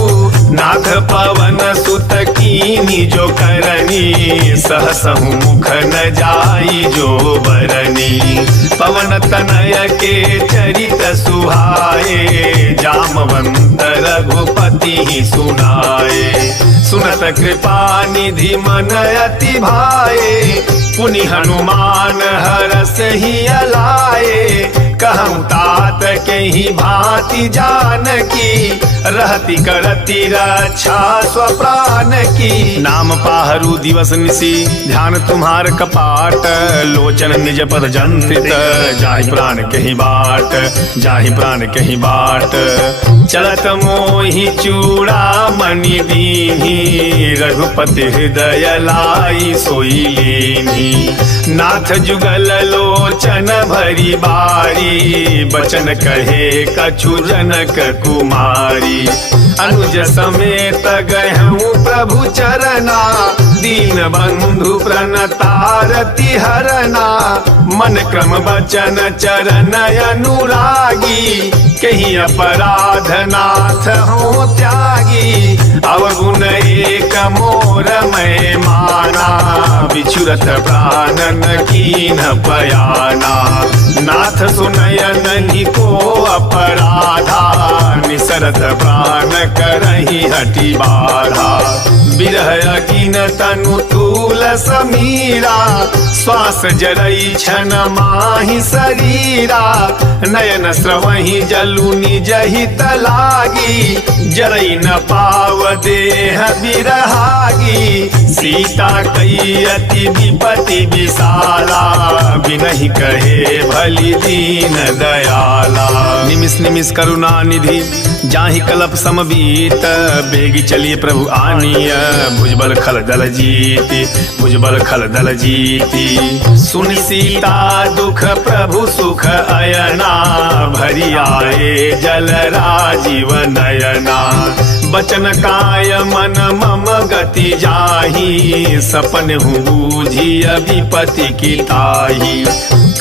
नाथ पवन सुत कीनी जो करनी सहसहु मुख न जाई जो बरनी पवन तनय के चरित सुहाए जामवंत रघुपति ही सुनाए सुनत कृपा निधि मन अति भाए पुनि हनुमान हरस ही अलाए कहूँ तात के ही भांति जानकी, रहती करती रक्षा स्वप्राण की। नाम पाहरू दिवस निसी ध्यान तुम्हार कपाट, लोचन निज पद जंत्रित जाहि प्राण कहीं बाट, जाहि प्राण कहीं बाट। चलत मोहि चूड़ा मणि दीन्ही, रघुपति हृदय लाई सोई लीन्ही। नाथ जुगल लोचन भरी बारी, बचन कहे कछु जनक कुमारी। अनुज समेत गहूँ प्रभु चरना, दीन बंधु प्रणतारति हरना। मन क्रम बचन चरण अनुरागी, कहीं अपराध नाथ हो त्यागी। अवगुण एक मोर मैं माना, बिछुरत प्राणन कीन पयाना। नाथ सुनयन ही को अपराधा, निसरत प्राण करही हटि बाधा। बिरह अगिन तनु तूल समीरा, श्वास जरई छन माहि शरीरा। नयन स्रवहि जलु निज हित लागी, जरई न पाव देह बिरहागी। सीता कई अति विपति विशाला, बिनहि कहे भली दीन दयाला। निमिष निमिष करुणा निधि जाहि कलप समबीत, बेगी चलिए प्रभु आनिय भुजबल खल दल जीति, भुजबल खल दल जीति। सुनि सीता दुख प्रभु सुख अयना, भरी आए जल राजीव नयना। बचन काय मन मम गति जाहि, सपन हूँ बूझी विपति की ताही।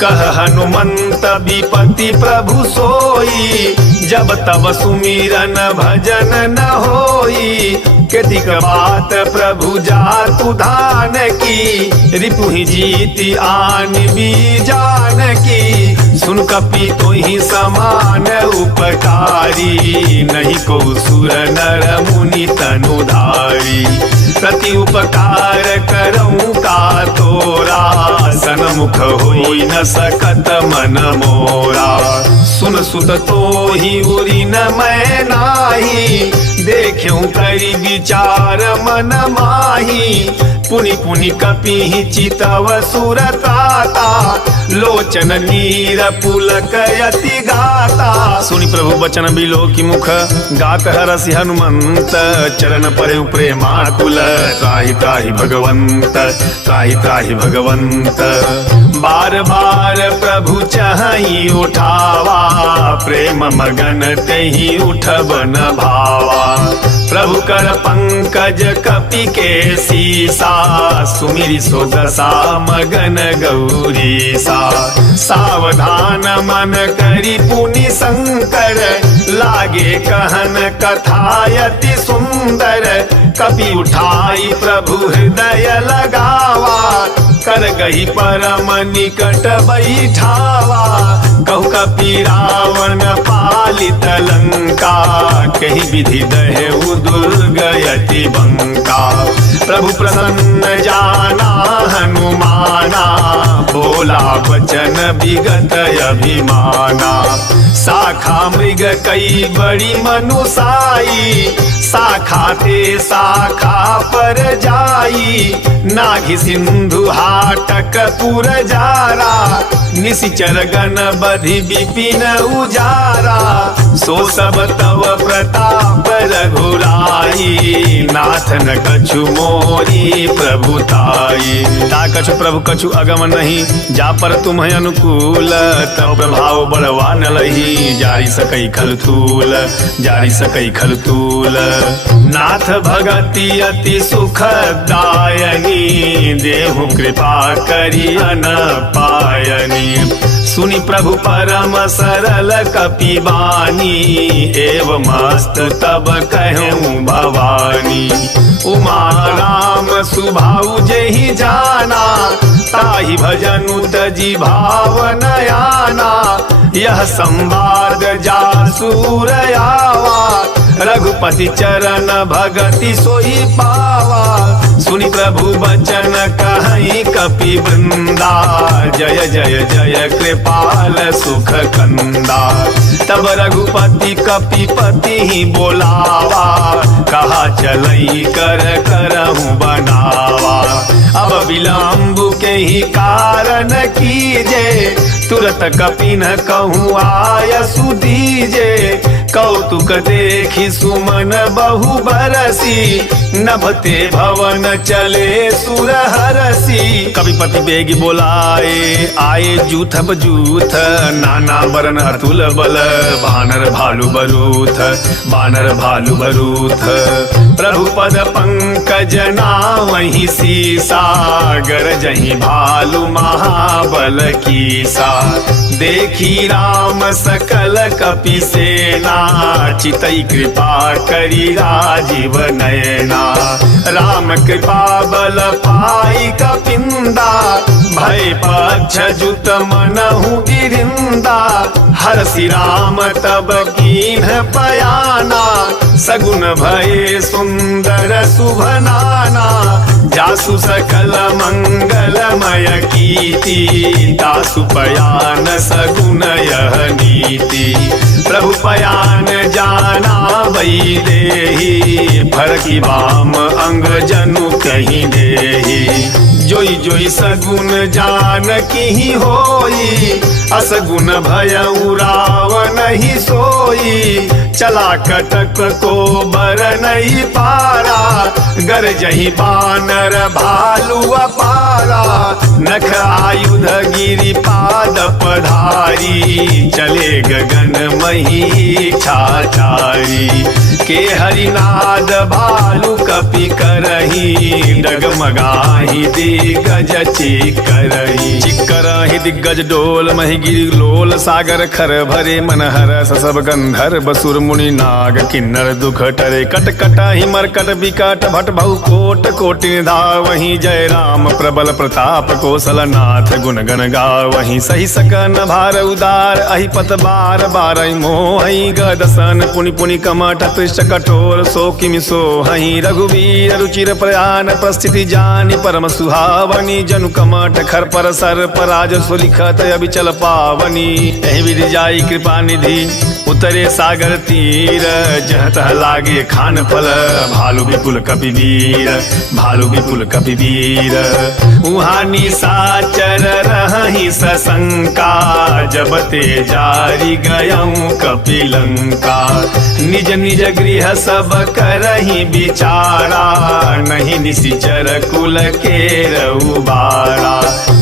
कह हनुमंत विपति प्रभु सोई, जब तब सुमिरन भजन न होई। कतिक बात प्रभु जातु धान की, रिपुहि जीति आन भी जान की। सुन कपि तोहि समान उपकारी, नहीं को सुर नर मुनि तनुधारी। प्रति उपकार करऊँ का तोरा, सन्मुख होई न सकत मन मोरा। सुन सुत तो ही उरी न मैं नाही, देख्यूं करी विचार मन माही। पुनि पुनि कपि चितव सुरताता, लोचन नीर पुलक यति गाता। सुनि प्रभु बचन बिलो की मुख, गात हरसि हनुमंत। चरण परे प्रेमाकुल, त्राहि त्राहि भगवंत, त्राहि त्राहि भगवंत। बार बार प्रभु चाहि उठावा, प्रेम मगन तेहि उठब न भावा। प्रभु कर पंकज कपि के सीसा, सुमिरि सो दशा मगन गौरीसा। सावधान मन करि पुनि शंकर, लागे कहन कथायति सुंदर। कपि उठाई प्रभु हृदय लगावा, कर गई परम निकट बैठावा। कहु कपि रावण पालित लंका, कही विधि दहेउ दुर्गयति बंका। प्रभु प्रसन्न जाना हनुमाना, बोला वचन विगत अभिमाना। शाखा मृग कई बड़ी मनुसाई, शाखा ते शाखा पर जाई। नाघि सिंधु हाटक पुर जारा, निशिचर गण बधि विपिन उजारा। सो सब तव प्रताप रघुराई, नाथ न कछु मोरी प्रभुताई। ता कछु प्रभु कछु अगम नहीं, जा पर तुम अनुकूल। तव प्रभाव बड़वा न लही, जारी सकई खलतूल, जारी सकई खलतूल। नाथ भगति अति सुखदायनी, देहु कृपा करि अन पायनी। सुनि प्रभु परम सरल कपि बानी, एवं मस्त तब कहूँ भवानी। उमा राम सुभाउ जेहि जाना, ताहि भजनु तजि भावन आना। यह संवाद जासूर आवा, रघुपति चरण भगति सोई पावा। सुनि प्रभु वचन कहई कपि वृंदा, जय जय जय कृपाल सुख कंदा। तब रघुपति कपिपति ही बोलावा, कहा चलई कर करहूँ बनावा। अब विलम्ब के ही कारण कीजे, तुरत कपि न कहूँ आय सुदीजे। कौतुक देखी सुमन बहु बरसी, नभते भवन चले सुर हरसी। कपिपति बेगी बोलाए आए जूथब जूथ, नाना वरन अतुल बल बानर भालु बरूथ, बानर भालु बरूथ। प्रभु पद पंकज नावहि सीसा, गरजहि भालु महाबल कीसा। देखी राम सकल कपि सेना, चितई कृपा करी राजीव नयना। राम कृपा बल पाई कपिंदा, भय पक्ष जुत मनहु गिरिंदा। हरसि राम तब कीन्ह पयाना, सगुन भये सुंदर शुभ नाना। जासु सकल मंगलमय कीर्ति, तासु पयान सगुन यह नीति। प्रभु पयान जाना वही देही, फरकी वाम अंग जनु कहीं देही। जोई जोई सगुन जान की होई, असगुन भय रावण ही सोई। चला कटक को बर नहीं पारा, गरजहि बानर भालु अपारा। नख आयुध गिरि पाद पधारी, चले गगन मही छाछारी। के हरिनाद भालु कपि करही, डगमगाही दिग्गज चिक्करही। चिक्करही दिग्गज डोल मही गिरि लोल, सागर खर भरे मन हरस सब गंधर्व सुर मुनि नाग किन्नर दुख टरे। कट कटहि मरकट विकट भट बहु कोट कोटि धावहि। जय राम प्रबल प्रताप कौशल नाथ गुण गण गावहि। सही सकन भार उदार अहि पत बार बारहि मोहि। गदसन पुनि पुनि कमठ पृष्ठ कठोर सो किमि सोहहि। रघुवीर रुचिर प्रयान प्रस्थिति जानि परम सुहावनी। जनु कमठ खर पर सर पराज सुलिखत अबिचल पावनी। एहि विधि जाई कृपा निधि उतरे सागर तीर। जह तह लागे खान फल भालु विपुल कपि वीर, भालु विपुल कपि वीर। उहाँ निशाचर रहहि सशंका, जब ते जारी गयऊँ कपि लंका। निज निज गृह सब करहि विचारा, नहीं निशिचर कुल केरऊ बारा।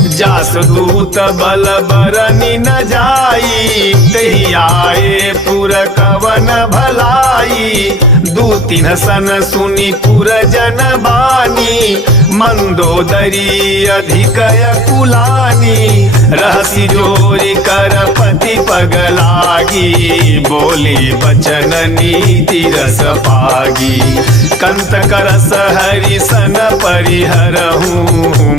जास दूत बल बरनि न जाई, तहि आए पुर कवन भलाई। दू तीन सन सुनि पुर जन बानी, मंदोदरी अधिक कुलानी। रहसी जोरी कर पति पग लागी, बोली बचन नीति रस पागी। कंत करस हरि सन परिहरहूँ,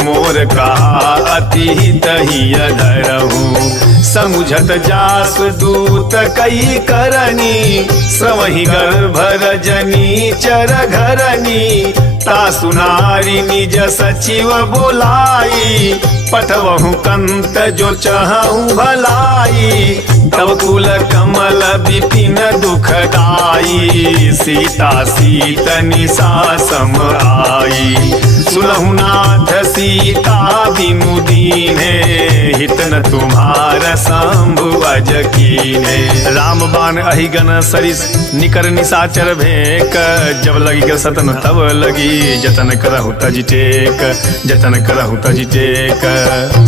मोर कहा अति तहि अधरहूँ। समुझत जास दूत कई करनी, श्रवहि गर्भ रजनी चर घरनी। तासु नारी निज सचिव बोलाई, पठवहु कंत जो चहु भलाई। तब कुल कमल विपिन दुखदाई, सीता सीत निशा सम आई। सुनहु नाथ सीता बिनु दीन्हे, हित न तुम्हार शंभु अज कीन्हे। राम बाण अहिगन सरिस निकर निशाचर भेक, जब लगी कर सतन तब लगी जतन करहु तजि टेक, जतन करहु तजि टेक।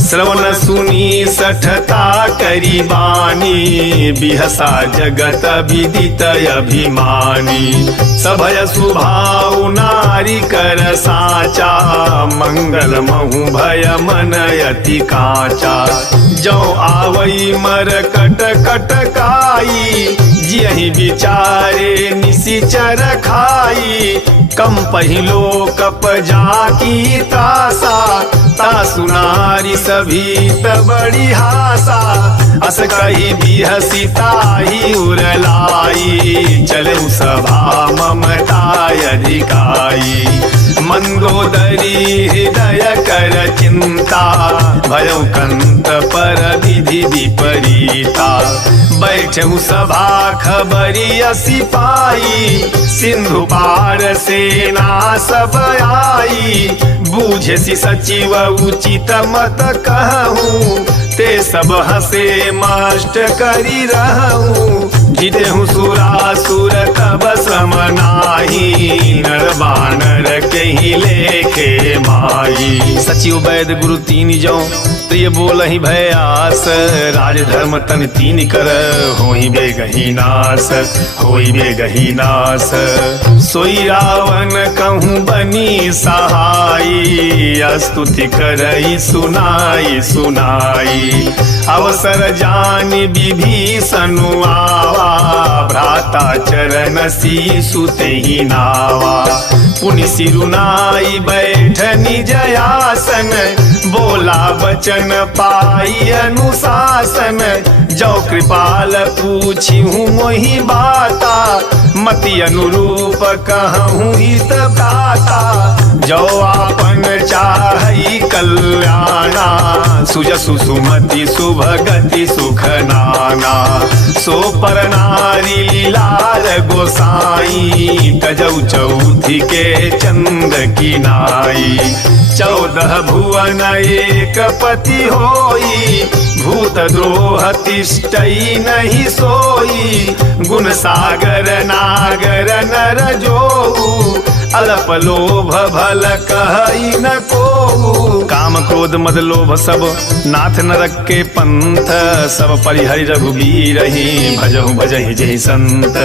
श्रवण सुनी सठता करी बानी, बिहसा जगत विदित अभिमानी। सभय सुभाव नारी कर साचा, मंगल महु भय मन अति काचा। जो आवई मर कट कट काई, जियहि विचारे निशिचर खाई। कम पहिलो कप जाकी तासा, तासु नारी सभी बड़ी हासा। अस कही बिहसी ताही उरलाई, चले सभा ममता अधिकाई। मंदोदरी हृदय कर चिंता भयउ कंत पर विधि विपरीता बैठऊ सभा खबरिया सिपाही सिंधु पार सेना सब आई बूझे सी सचिव उचित मत कहूँ ते सब हसे माष्ट करी रहूँ जितेहु सुरासुर तब समनाही नर बानर कहीं लेखे माई सचिव वैद्य गुरु तीन जौ प्रिय बोलहि भयास राज धर्म तन तीन कर होई बेगही नास होई बेगही नास सोई रावण कहूँ बनी सहाई स्तुति करई सुनाई सुनाई अवसर जान विभीषणु आवा भ्राता चरण सीसुते ही नावा पुनि सिरुनाई बैठ निज आसन बोला वचन पाई अनुशासन जो कृपाल पूछी हूँ मोहि बाता मति अनुरूप कहूँ हित गाता जो आपन चाहई कल्याणा सुजसु सुमति सुभगति सुख नाना सो पर नारी लाल गोसाई तजौ चौथी के चंद की नाई 14 भुवन एक पति होई भूत द्रोह तिष्ठई नहीं सोई गुण सागर नागर नर जोऊ अल्प लोभ भल कहई न को काम क्रोध मद लोभ सब नाथ नरक के पंथ सब परिहरि रघुबीर ही भजहु भजहि जय संत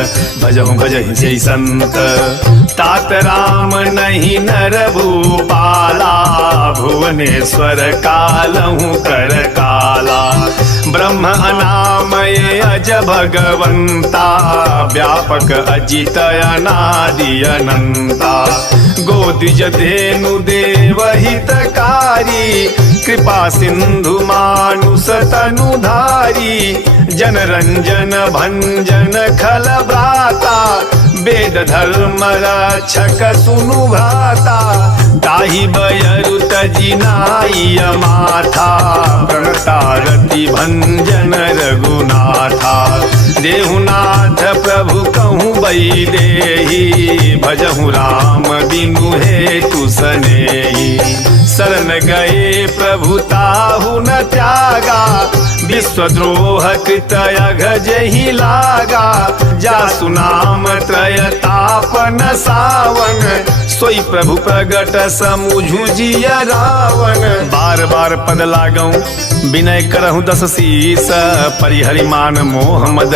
भजहु भजहि जय संत तात राम नहीं नर भूपाला भुवनेश्वर कालहु कर काला ब्रह्म अनामय अज भगवंता व्यापक अजित अनादि अनंता गोदिज धेनु देव हितकारी कृपा सिंधु मानुष तनुधारी जन रंजन भंजन खल भ्राता वेद धर्म रक्षक सुनु भ्राता ताहि बयरु तजिनाई माथा प्रणतारति भंजन रघुनाथा देहुनाथ प्रभु कहूँ बई देहि भजहु राम बिनु हेतु सनेहि शरण गए प्रभु ताहु न त्यागा विश्वद्रोह कृत अघजहि लागा जासु नाम त्रय तापन सावन सोई प्रभु प्रगट समुझु जिय रावण बार बार पद लागऊ विनय करहु 10 शीस परिहरि मान मोह मद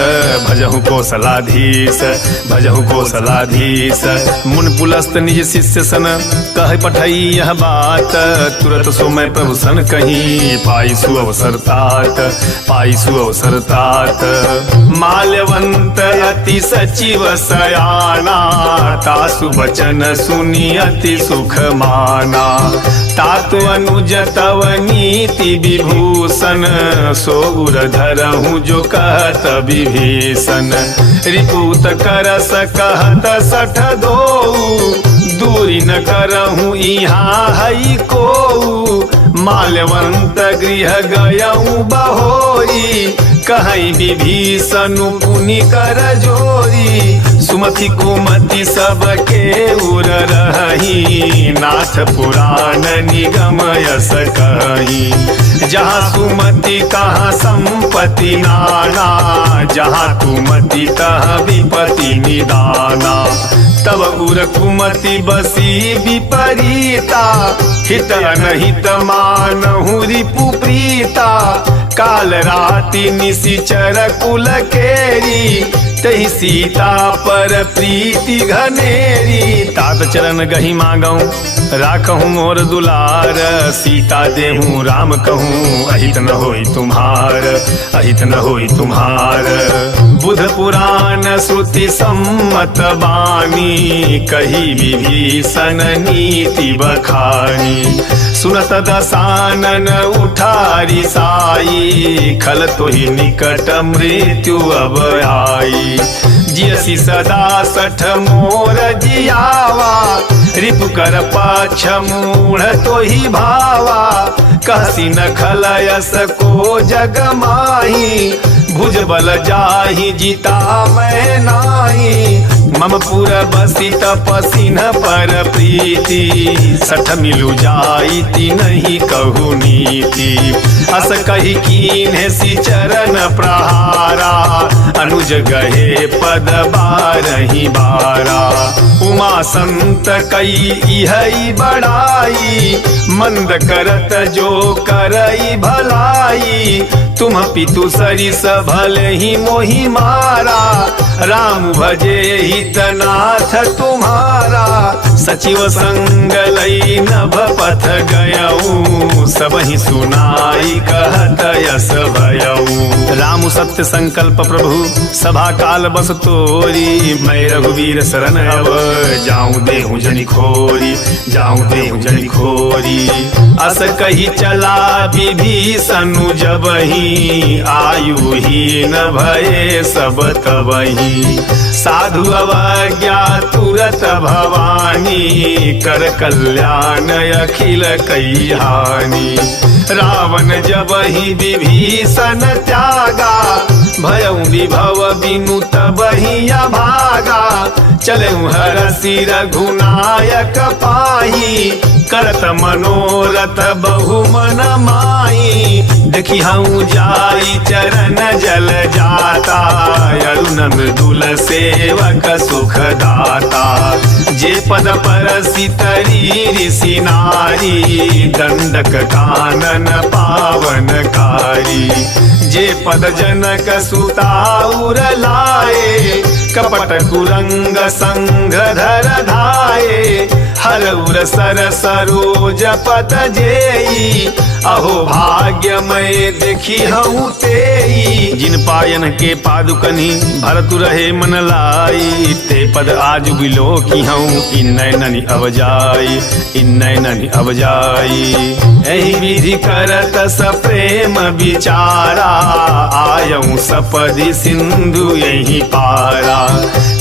भजहु कौशलाधीश भजहु कौशलाधीश मुन पुलस्त निज शिष्य सन कह पठई यह बात तुरत सो मैं प्रभु सन कहीं पाई सु अवसर तात माल्यवंत अति सचिव सयाना तासु वचन सुनि अति सुख माना तातु अनुज तव नीति विभूषण सो उर धरहु जो कहत विभीषण रिपुत करस कहत 62 दूरी न करहूँ यहाँ हई को माल्यवंत गृह गयऊ बहोरी कहीं विभीषणु पुनि कर जोरी सुमति कुमति सबके उर रही नाथ पुराण निगम यस कही जहाँ सुमति तहाँ संपत्ति नाना जहाँ कुमति तहाँ विपत्ति निदाना तब उर कुमति बसी विपरीता हित अनहित मानहु रिपु प्रीता काल राति निशिचर कुल केरी तही सीता पर प्रीति घनेरी तात चरण गही मांगऊं राखहूँ मोर दुलार सीता देहूँ राम कहूँ अहित न होई तुम्हार अहित न होई तुम्हार बुध पुराण श्रुति सम्मत बानी कही विभीषण नीति बखानी सुनत दसानन उठारी साई खल तो ही निकट मृत्यु अब आई जियसी सदा 60 मोर जियावा रिपु कर पक्ष मूढ़ तो ही भावा कहसी न खलयस को जग माही भुज बल जाहि जीता मैं नाही मम पुर बसी तपसी न पर प्रीति 60 मिलु जाइति नहीं कहु नीति अस कही कीन्हे सी चरण प्रहारा अनुज गहे पद बारही बारा उमा संत कई इहई बड़ाई मंद करत जो करई भलाई तुम पितु सरिस भले ही मोहि मारा राम भजे हितनाथ तुम्हारा सचिव संग लई नभ पथ गयऊ सब ही सुनाई कहत यस भयऊ राम सत्य संकल्प प्रभु सभा काल बस तोरी मैं रघुवीर शरण अब जाऊं देहु जनि खोरी जाऊं देहु जनि खोरी अस कही चला विभीषण जबहि आयु ही न भये सब तबहि साधु अवज्ञा तुरत भवानी कर कल्याण अखिल कई हानि रावण जबहि विभीषण त्यागा भयउ विभव बिनु तबहि अभागा चलऊ हरसि रघुनायक पाही करत मनोरथ बहु मन माही देखी हूँ जाई चरण जल जाता अरुण मृदुल सेवक सुख दाता जे पद पर सितरी ऋषि नारी दंडक कानन पावनकारी जे पद जनक सुताउर लाए कपट कुरंग संग धर धाये हरउर सर सरोज पद जेई अहो भाग्य मैं देखी हूँ तेई जिन पायन के पादुकनी भरतु रहे मन लाई ते पद आज बिलो की हूँ इन नैननि अवजाई इन नैननि अवजाई एहि विधि करत स प्रेम विचारा आयऊ सपदि सिंधु यही पारा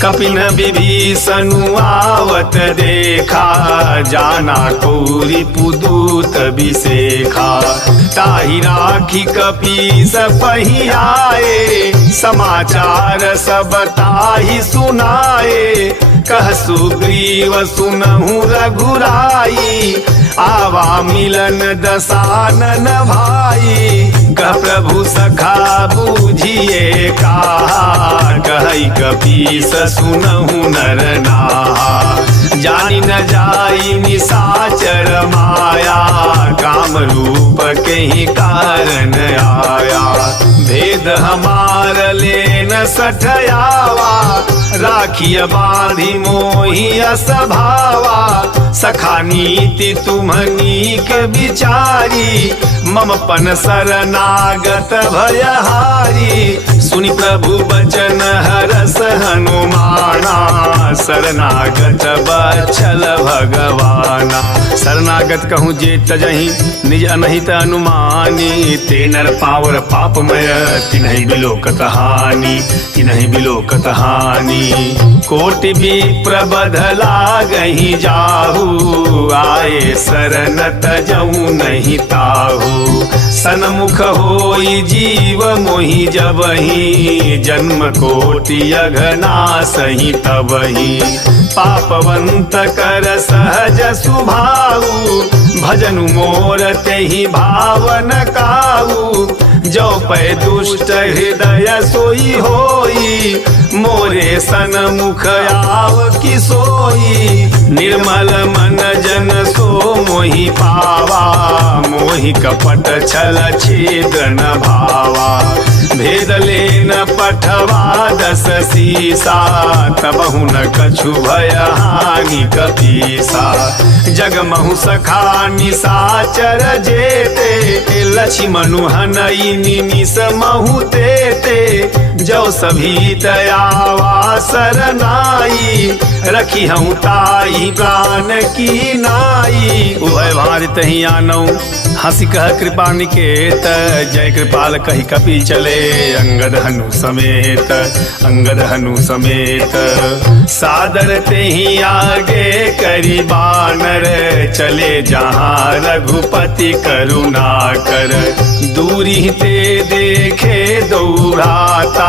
कपिन विभीषणु आवत देखा जाना कौरी पुदूत विशेखा ताहि राखी कपीस पही आए समाचार सब ताहि सुनाए कह सुग्रीव सुनहु रघुराई आवा मिलन दसानन भाई कह प्रभु सखा बूझिए कहा कहि कपीस सुनहु नर नाहा जानी न जाई निसाचर माया काम रूप के ही कारण आया भेद हमार लेन सठयावा राखिय बांधी मोहि असभावा सखा नीति तुम्हनीक विचारी मम पन शरणागत भयहारी सुनि प्रभु बचन हरस हनुमाना शरणागत बछल भगवाना शरणागत कहूँ जे तजहि निज अनहित अनुमानी ते नर पावर पापमय तिन्हि बिलोकत हानि तिन्हि बिलोकत हानि कोटि विप्र बधला गहि जाहू आए शरण तजऊ नहीं ताहू सन्मुख होई जीव मोहि जबहि जन्म कोटि अघना सही तबहि पापवंत कर सहज सुभाऊ भजनु मोर तेहि भावन काऊ जो पै दुष्ट हृदय सोई होई मोरे सन्मुख आव की सोई निर्मल मन जन सो मोहि पावा मोहि कपट छल छेदन भावा भेद लेन पठवा 10 सीसा तबहु न कछु भय हानि कपीसा जगमहु सखा निसाचर जेते लक्ष्मणु हनई निमिष महु तेते जो सभी दयावा सरनाई, रखी हूँ ताई प्राण की नाई। उभय भार तही आनऊ हंसी कह कृपा निकेत, जय कृपाल कही कपि चले अंगद हनु समेत, अंगद हनु समेत। सादर ते ही आगे करी बानर, चले जहाँ रघुपति करुणा कर। दूरी ते देखे दो भ्राता,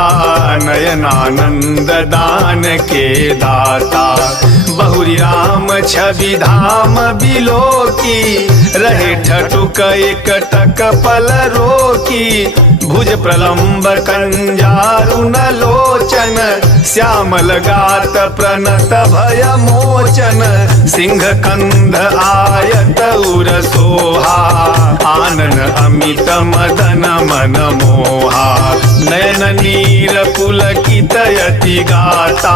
नयनानंद दान के दाता। बहुरी राम छवि धाम बिलो की, रहे ठटुक एक टक पल रोकी। भुज प्रलंब कंजारुन लोचन, श्यामल गात प्रणत भय मोचन। सिंह कंध आयत उर सोहा, आनन अमित मदन मन मोहा। नयन नीर पुलकित यति गाता,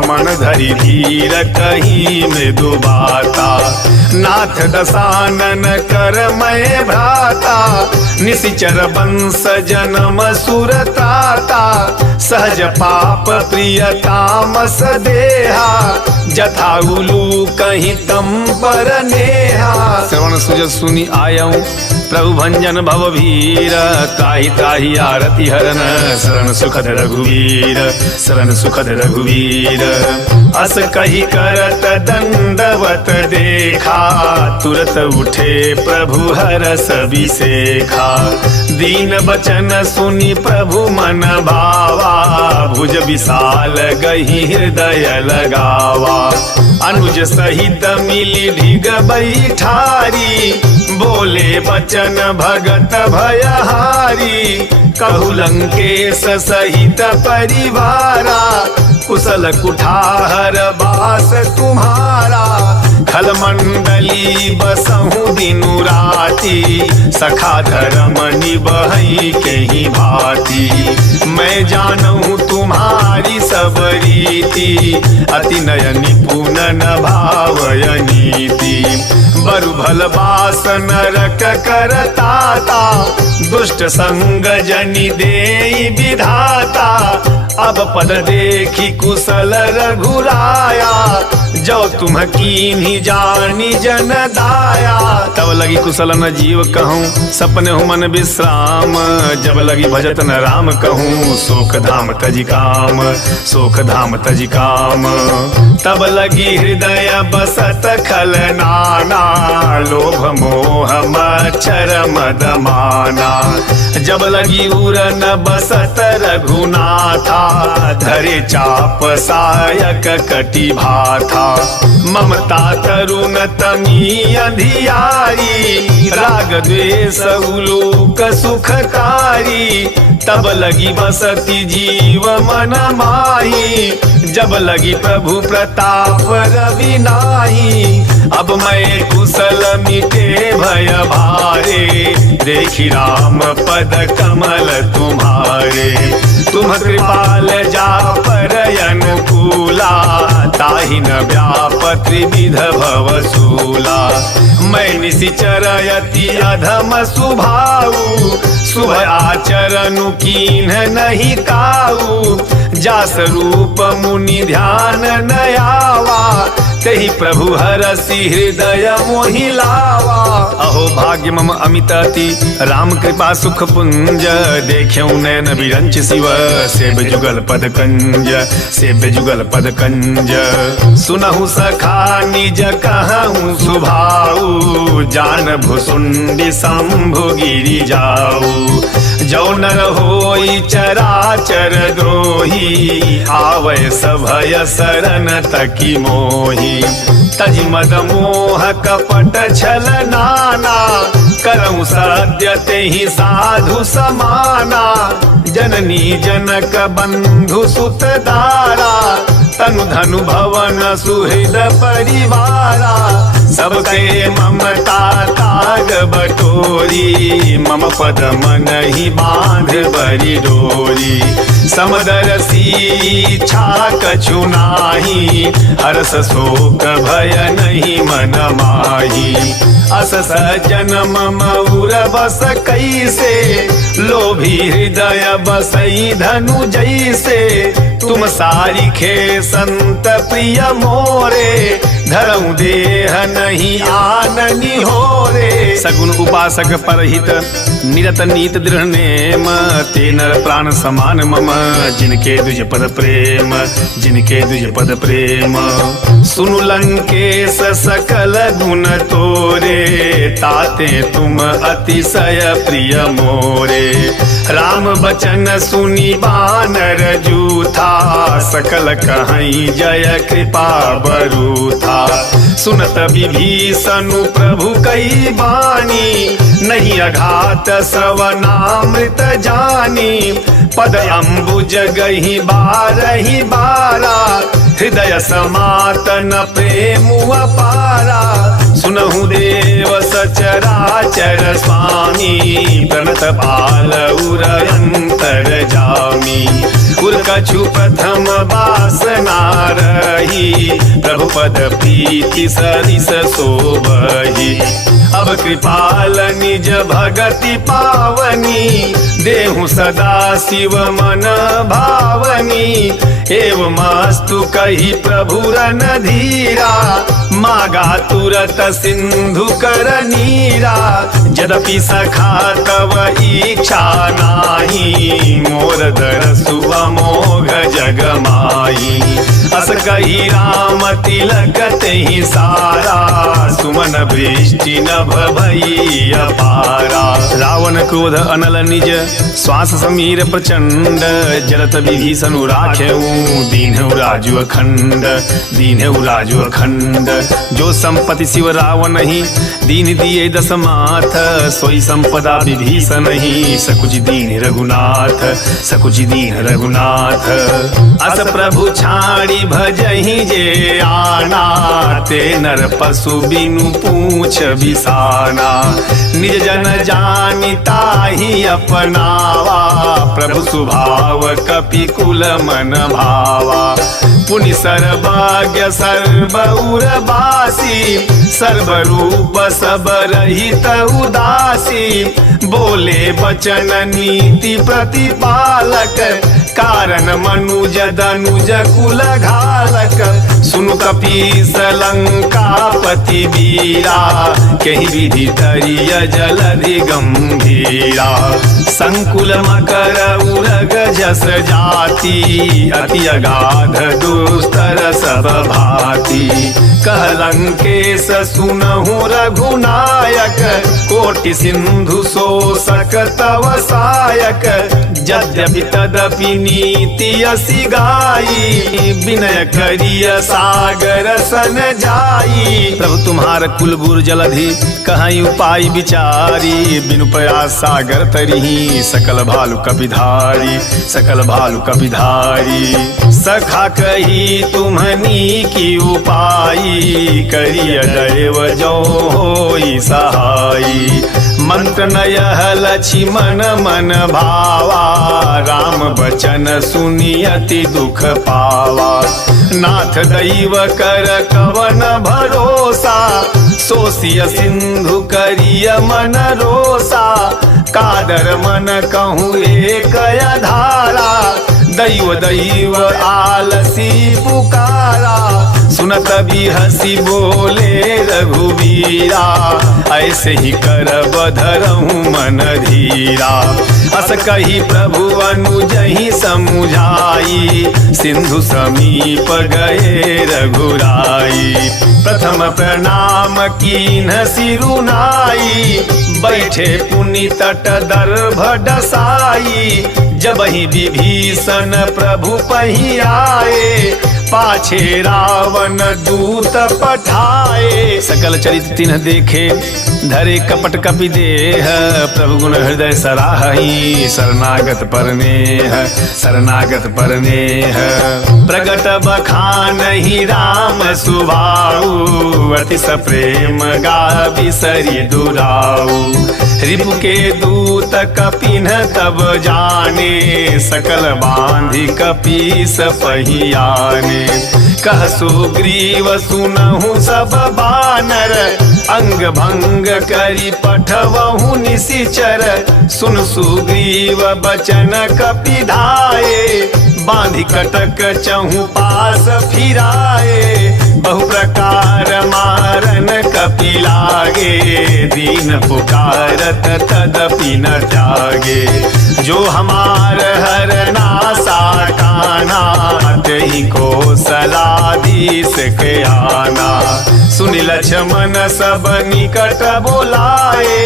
मन धरि धीर कही मृदु बाता। नाथ दसानन कर मैं भ्राता, निशिचर वंश जन्म सुरताता। सहज पाप प्रिय तामस देहा, जथा उलू कहीं तम पर नेहा। श्रवण सुजत सुनी आयऊं प्रभु भंजन भव भीर, त्राहि त्राहि आरति हरन शरण सुखद रघुवीर, शरण सुखद रघुवीर। अस कही करत दंडवत देखा, तुरत उठे प्रभु हरस अभिषेखा। दीन बचन सुनी प्रभु मन भावा, भुज विशाल गही हृदय लगावा। अनुज सहित मिली ढिग बैठारी, बोले बचन भगत भयहारी। कहु लंकेश सहित परिवारा, कुशल कुठार बास तुम्हारा। खल मंडली बसहु दिनु राती, सखा धर्म निबहई के ही भांति। मैं जानूं तुम्हारी सब रीति, अति नय निपुण न भावय नीति। बरु भल बास नरक करताता, दुष्ट संग जनि देई विधाता। अब पद देखी कुशल रघुराया, जो तुम कीन्ही जानी जन दाया। तब लगी कुशल न जीव कहूँ, सपने हूँ मन विश्राम। जब लगी भजत न राम कहूँ, शोक धाम तजि काम, शोक धाम तजि काम। तब लगी हृदय बसत खल नाना, लोभ मोह मच्छर मद माना। जब लगी उरन बसत रघुनाथा, धरे चाप सायक कटि भाथा। ममता तरुण तमी अधियारी, राग द्वेष उलूक सुखकारी। तब लगी बसती जीव मन माही, जब लगी प्रभु प्रताप रवि नाही। अब मैं कुशल मिटे भय भारे, देखी राम पद कमल तुम्हारे। तुम कृपाल जा पर अनुकूला, ताहि न व्याप त्रिविध भवसूला। मैं निशिचर यति अधम सुभाऊ, शुभ आचरण कीन्ह नहीं काऊ। जास रूप मुनि ध्यान न आवा, तेहि प्रभु हरसि हृदय मोहि लावा। अहो भाग्य मम अमित अति, राम कृपा सुख पुंज। देख्यऊ नयन विरंच शिव, सेब जुगल पद कंज, सेब जुगल पद कंज। सुनहु सखा निज कहूँ सुभाऊ, जान भुसुंडी शंभु गिरि जाऊ। जो नर होई चराचर द्रोही, आवै सभय शरण तकी मोही। तजि मद मोह कपट छल नाना, करऊँ सद्य तेहि साधु समाना। जननी जनक बंधु सुत दारा, तनु धनु भवन सुहृद परिवारा सबके ममता ताग बटोरी मम पद मन ही बांध बरी डोरी समदरसी इच्छा कछु नाही हर्ष शोक भय नहीं मन माही अस सज्जन मम उर बस कैसे लोभी हृदय बसई धनु जैसे तुम सारिखे संत प्रिय मोरे धरऊ देह नहीं आननी हो रे सगुन उपासक परहित निरत नीत दृढ़ नेम ते नर प्राण समान मम जिनके द्विज पद प्रेम जिनके द्विज पद प्रेम सुनु लंकेश सकल गुण तोरे ताते तुम अतिशय प्रिय मोरे राम बचन सुनी बानर जूथा सकल कहीं जय कृपा बरूथा सुनत विभीषणु प्रभु कई बानी नहीं अघात सवनामृत जानी पद अम्बुज गही बारही बारा हृदय समातन प्रेम अपारा सुनहु देव सचराचर स्वामी प्रणत बाल उर अंतर जामी उर कछु प्रथम वासना रही प्रभु पद प्रीति सरिस शोभहि अब कृपाल निज भगति पावनी देहु सदा शिव मन भावनी एवमस्तु कही प्रभु रन धीरा मागा तुरत सिंधु कर नीरा यद्यपि सखा तव इच्छा नाही मोर दरसु अमोघ जग माई अस कही राम तिलक तेहि सारा सुमन वृष्टि नभ भई अपारा रावण क्रोध अनल निज श्वास समीर प्रचंड जलत विभीषणु राखेऊ दीनहु राजु अखंड दीनहु राजु अखंड जो संपत्ति शिव रावण ही दीन दिए दस माथ सोई संपदा विभीषण ही सकुच दीन रघुनाथ सकुच दीन रघुनाथ अस प्रभु छाड़ी भजहि जे आना ते नर पशु बिनु पूछ बिसाना निज जन जानिता ही अपनावा प्रभु स्वभाव कपि कुल मन भावा पुनि सर्वज्ञ सर्वउर बासी सर्वरूप सब रहित उदासी बोले वचन नीति प्रतिपालक कारण मनुज दनुज कुल घालक सुनु कपीस लंकापति वीरा कही विधि तरिय जलधि गंभीरा संकुल मकर उरग जस जाति अति अगाध दुस्तर सब भाति कह लंकेश सुनहु रघुनायक कोटि सिंधु शोषक तव सायक यद्यपि तदपि नीति असि गाई विनय करिय सागर सन जाई प्रभु तुम्हार कुलबुर जलधि कहीं उपाय विचारी बिनु प्रयास सागर तरिही सकल भालु कपिधारी सकल भालु कपिधारी सखा कही तुम्हनी की उपाई करिय दैव जो होई सहाई मंत्र नयह लक्ष्मण मन भावा राम बचन सुनि अति दुख पावा नाथ दैव कर कवन भरोसा सोसिय सिंधु करिय मन रोसा कादर मन कहूँ एक धारा दैव दैव आलसी पुकारा सुनत भी हसी बोले रघुवीरा ऐसे ही कर बधरहूँ मन धीरा अस कही प्रभु अनुजहि समुझाई सिंधु समीप गए रघुराई प्रथम प्रणाम कीन्ह सिरुनाई बैठे पुनि तट दर्भ डसाई जब ही विभीषण प्रभु पही आए पाछे रावण दूत पठाए। सकल चरित तिन्ह देखे धरे कपट कपि देह, प्रभु गुण हृदय सराहई शरणागत परनेह, शरणागत परनेह। प्रगट बखानहि राम सुभाऊ, अति सप्रेम गावि सरि दुराऊ। रिपु के दूत कपिन तब जाने, सकल बांधि कपीस पहियाने। कह सुग्रीव सुनहु सब बानर, अंग भंग करी पठवहु निशिचर। सुन सुग्रीव बचन कपि धाये, बांधि कटक चहु पास फिराए। बहु प्रकार मारन कपि लागे, दीन पुकारत तदपि न त्यागे। जो हमार हर नासा काना, तेहि को सलाधीस के आना। सुनि लक्ष्मण सब निकट बोलाए,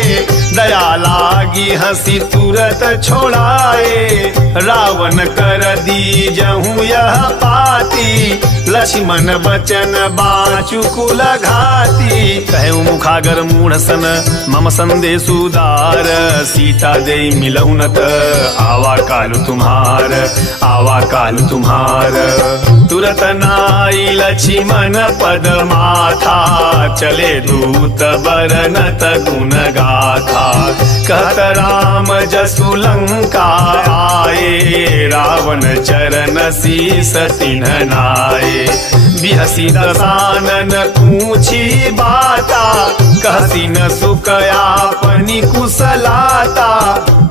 दया लागी हंसी तुरत छोड़ाए। रावण कर दीजहु यह पाती, लक्ष्मण बचन बाचु कुल घाती। कहे मुखागर मूढ़ सन मम संदेश उदार, सीता दे मिलहु न त आवा कालु तुम्हार, आवा कालु तुम्हार। तुरत नाई लक्ष्मण पद माथा, चले दूत बरनत गुण गाथा। कहत राम जसु लंका आए, रावण चरण शीस तिन्ह नाए। बिहसी दसानन पूछी बाता, कहसी न सुकयापनि कुशलाता।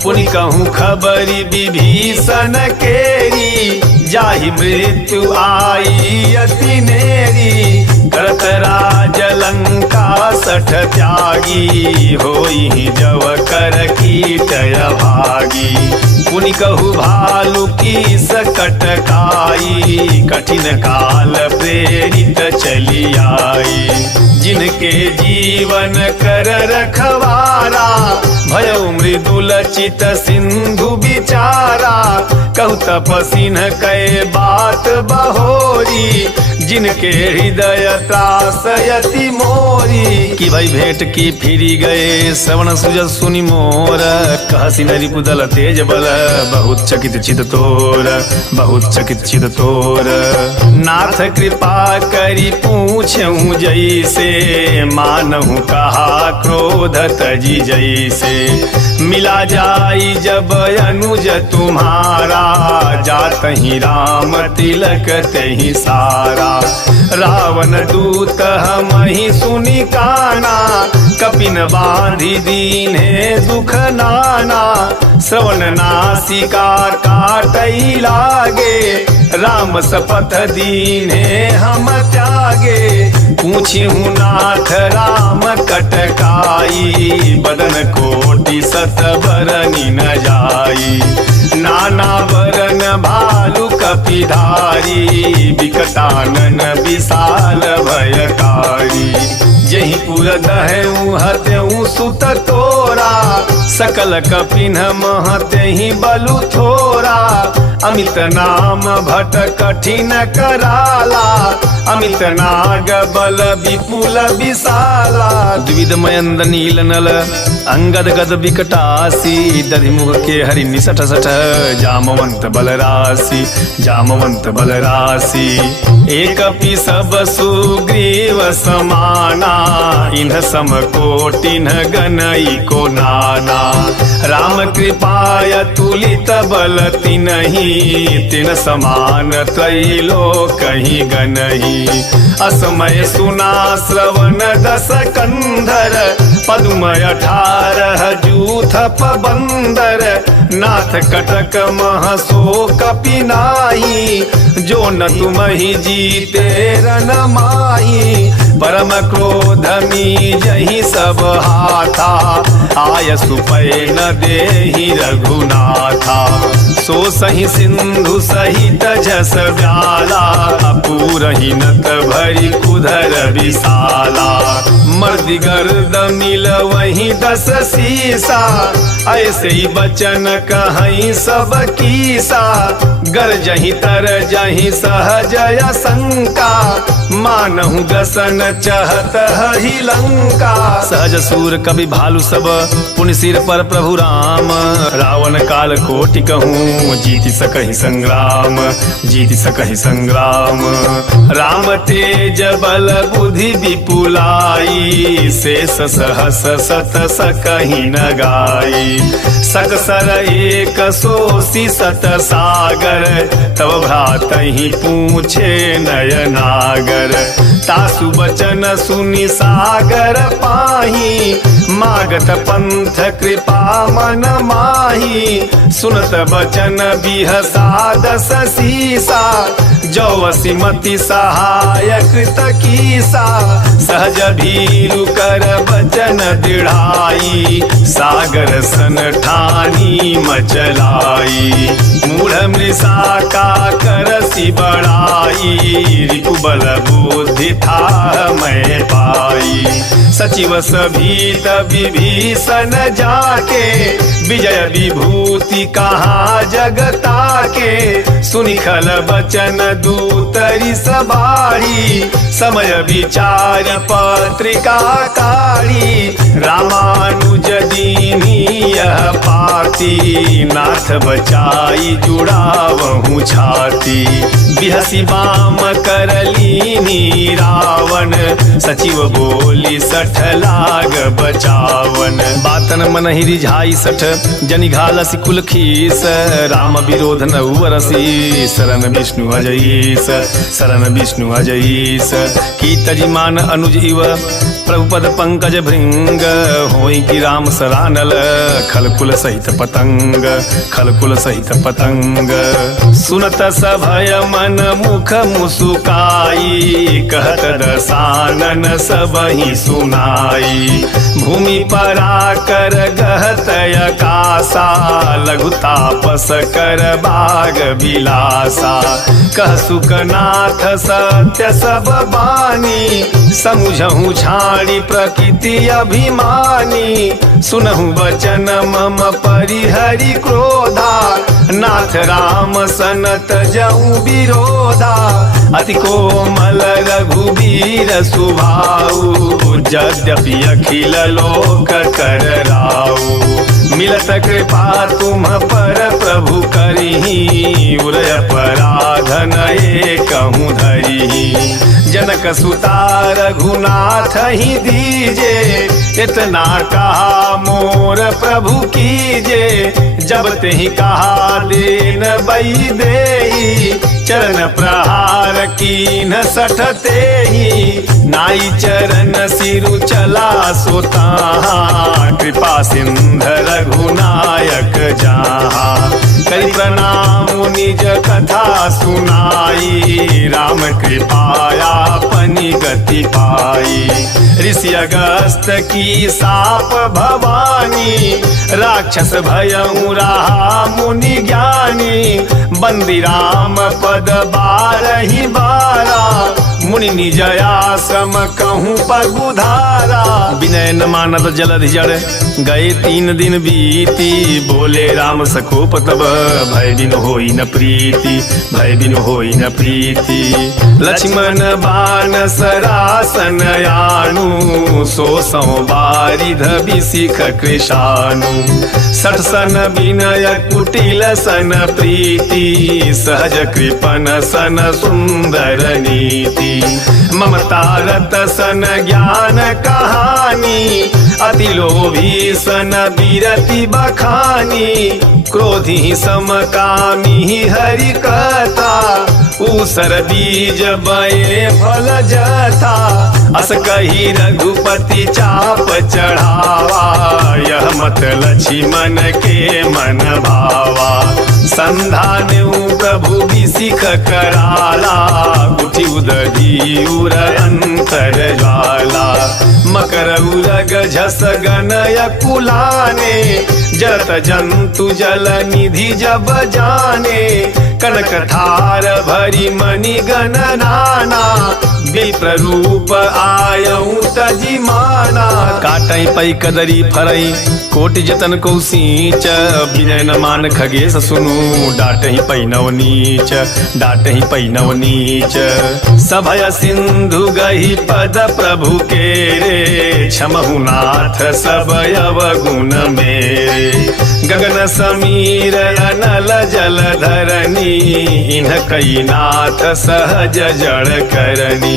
पुनि कहूँ खबरी विभीषण केरी, जाहि मृत्यु आई अति नेरी। करत राज लंका सठ त्यागी, होई जव कर कीटय भागी। पुनि कहु भालु की सकट काई, कठिन काल प्रेरित चली आई। जिनके जीवन कर रखवारा, भयउ मृदुल चित सिंधु बिचारा। कहु तपसिन कै बात बहोरी, जिनके हृदय त्रास यति मोरी। कि भाई भेंट की फिरी गए, श्रवण सुजस सुनि मोर। कहसी न रिपुदल तेज बल, बहुत चकित चित तोर, बहुत चकित चित तोर। नाथ कृपा करी पूछऊँ जैसे, मानहु कहा क्रोध तजी जैसे। मिला जाई जब अनुज तुम्हारा, जात ही राम तिलक तहि सारा। रावण दूत हमहि सुनि काना, कपिन बांधि दीन्हे दुख नाना। श्रवण नासिका काटई लागे, राम सपथ दीन्हे हम त्यागे। पूछिहु नाथ राम कटकाई, बदन कोटि सत बरनि न जाई। नाना बरन भालु कपिधारी, विकटानन विशाल भयकारी। जहि पुर दहउ हतउ सुत तोरा, सकल कपिन महतेहि बलु थोरा। अमित नाम भट कठिन कराला, अमित नाग बल विपुल विशाला। द्विविध मयंद नील नल, अंगद गद विकटासी। दधिमुख के हरि निसठ सठ, जामवंत बलराशि, जामवंत बलराशि। एक पि सब सुग्रीव समाना, इन्ह सम कोटिन गनई को नाना। राम कृपाय तुलित बल तिनहि, तिन समान त्रैलोकहि गनहि। असमय सुना श्रवण दस कंधर, पद्म 18 जूथ पबंदर। नाथ कटक मह सो कपि नाहि, जो न तुमहि जीते रन माहि। परम क्रोध मी जहि सब हाथा, आय सुपै न देहि रघुनाथा। सो सही सिंधु सहित जस व्याला पूरही नत भरी कुधर विशाला मर्दी गर्द मिल वही 10 सीसा ऐसे ही बचन कहीं सब कीसा गरजही तर जही सहजय शंका मानहु दसन चहत ही लंका सहज सूर कवि भालू सब पुण्य सिर पर प्रभु राम रावण काल कोटि कहूँ जीति सकहि संग्राम जीति सकहि संग्राम राम तेज बल बुद्धि विपुलाई शेष सहस सत सकहि न गाई सकसर एक सोसी सत सागर तब भ्रातहि पूछे नयनागर तासु बचन सुनि सागर पाही मागत पंथ कृपा मन माही सुनत बचन बिहसा 10 सीसा जौवसी मति सहायक तकीसा सहज भीरु कर बचन दृढ़ाई सागर सन ठानी मचलाई मूढ़ मृषा का करसी बढ़ाई रिपुबल बुद्धि था मैं पाई सचिव सभीत विभीषण जाके विजय विभूति कहा जगता के सुनिखल बचन दूतरी सबारी समय विचार पत्रिका काढ़ी रामानुज दीनी यह पाती नाथ बचाई जुड़ावहु छाती बिहसी बाम करलीनी रावण सचिव बोली 60 लाग बचावन बातन मन ही रिझाई 60 जनि घालसी कुल खीस राम विरोध न उवरसी शरण विष्णु अजईस शरण विष्णु अजईस की तजिमान अनुज इव प्रभुपद पंकज भृंग होई की राम सरानल खलकुल सहित पतंग खलकुल सहित पतंग सुनत सभय मन मुख मुसुकाई कहत दसानन सबहि सुनाई भूमि परा कर गहत अकासा लघु तापस कर बाग विलासा कह सुकनाथ सत्य सब बानी समुझहु छाड़ी प्रकृति अभिमानी सुनहु वचन मम परिहरि क्रोधा नाथ राम सनत जऊ विरोधा अति कोमल रघुवीर सुभाऊ यद्यपि अखिल लोक कर राऊ मिलत कृपा तुम पर प्रभु करही उरय पराधन कहूँ धरी जनक सुता रघुनाथ ही दीजे इतना कहा मोर प्रभु कीजे जब ते ही कहा देन बई देई चरण प्रहार कीन 60 ही नाई चरण सिरु चला सोता कृपा सिंध रघुनायक जहा कई प्रणाम निज कथा सुनाई राम कृपाया अपनी गति पाई ऋषि अगस्त की साप भवानी राक्षस भयऊ रहा मुनि ज्ञानी बंदी राम पद 12 मुनि निजया सम कहूँ पगुधारा विनय न मानत जलधि जड़ गए 3 दिन बीती बोले राम सकोप तब भय बिनु होई न प्रीति भय बिनु होई न प्रीति लक्ष्मण बाण सरासन यानु सो बारिध बिसिख कृशानु 60 सन विनय कुटिल सन प्रीति सहज कृपन सन सुंदर नीति ममता रत सन ज्ञान कहानी अति लोभी सन विरति बखानी क्रोधी समकामी हरि कथा ऊसर बीज बये फल जथा अस कही रघुपति चाप चढ़ावा यह मत लक्ष्मण के मन भावा संधान प्रभु बिसिख कराला उठी उदधी उर अंतर ज्वाला मकर उरग झस गनय कुलाने जत जंतु जल निधि जब जाने कनक थार भरी मणि गण नाना विप्र रूप आयऊ तजी माना काटई पै कदरी फरई कोटि जतन को सींच विनय न मान खगेश सुनु डाटहि पै नव नीच डाटहि पै नव नीच सभय सिंधु गहि पद प्रभु के रे क्षमहु नाथ सब अवगुण मेरे गगन समीर अनल जल धरनी इन्ह कई नाथ सहज जड़ करनी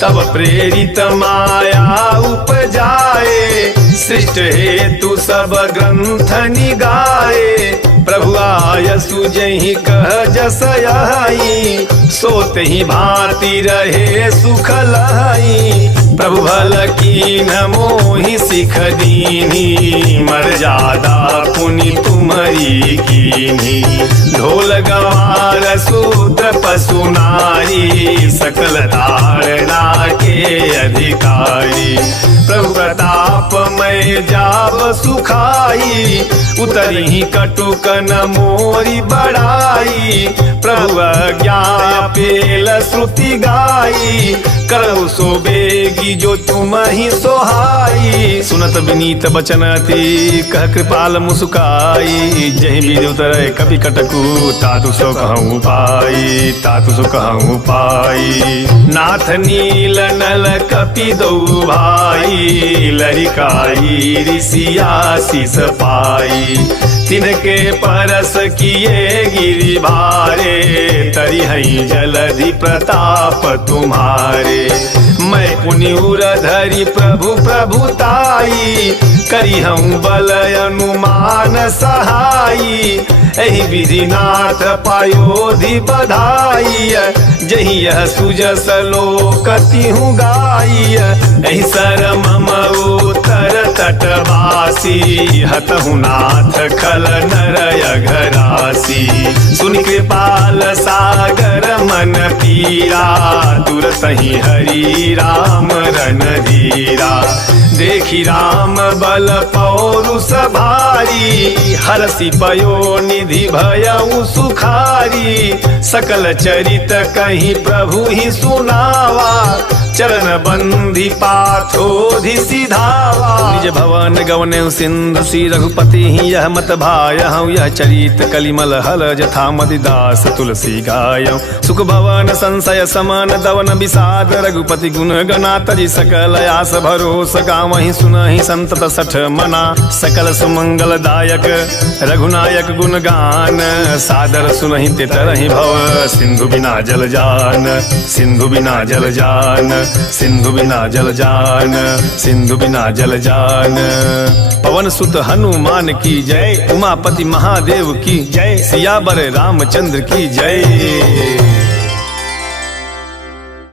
तब प्रेरित माया उपजाए सृष्ट हेतु सब ग्रंथ निगाए प्रभु आय सुजहि कह जस आई सोत ही भांति रहे सुख लाई प्रभु भल कीन मोहि सिख दीनी मर्यादा पुनि तुम्हारी कीनी ढोल गवार सूत्र पशु नारी सकल धारणा के अधिकारी प्रभु प्रताप मैं जाब सुखाई उतरी ही कटुक न मोरी बड़ाई प्रभु ज्ञान पेल श्रुति गाई करहु सो बेगी जो तुम ही सोहाई सुनत विनीत बचन अति कह कृपाल मुस्काई जहि बीज उतरे कपि कटकु तातु सो कहूँ पाई तातु सो कहूँ पाई नाथ नील नल कपि दो भाई लरिकाई ऋषिया शीस पाई तिनके परस किए गिरि भारे तरि हई जलधि प्रताप तुम्हारे मैं पुनि उर धरि प्रभु प्रभुताई करी हम बल अनुमान सहाई एहि विधि नाथ पायोधि बधाई जहि यह सुजस लोकति हूँ गाई एहि सर मम उत्तर तटवासी हतहु नाथ खल नरय घरासी सुन कृपाल सागर मन पीरा तुरसहि हरि राम रणधीरा देखी राम बल पौरुष भारी हरसि पयो निधि भयउ सुखारी सकल चरित कहीं प्रभु ही सुनावा चरण बंदी पाथोधि सिधावा निज भवन गवने सिंधु श्री रघुपति ही यह मत भाय हूँ यह चरित कलिमल हल जथा मति दास तुलसी गाय सुख भवन संशय समान दवन विषाद रघुपति गुण गना तरि सकल आस भरोस गावहि सुनहि संतत सठ मना सकल सुमंगल दायक रघुनायक गुण गान सादर सुनहि ते तरहि भव सिंधु बिना जल जान सिंधु बिना जल जान सिंधु बिना जल जान सिंधु बिना जल जान पवन सुत हनुमान की जय उमापति महादेव की जय सियावर रामचंद्र की जय।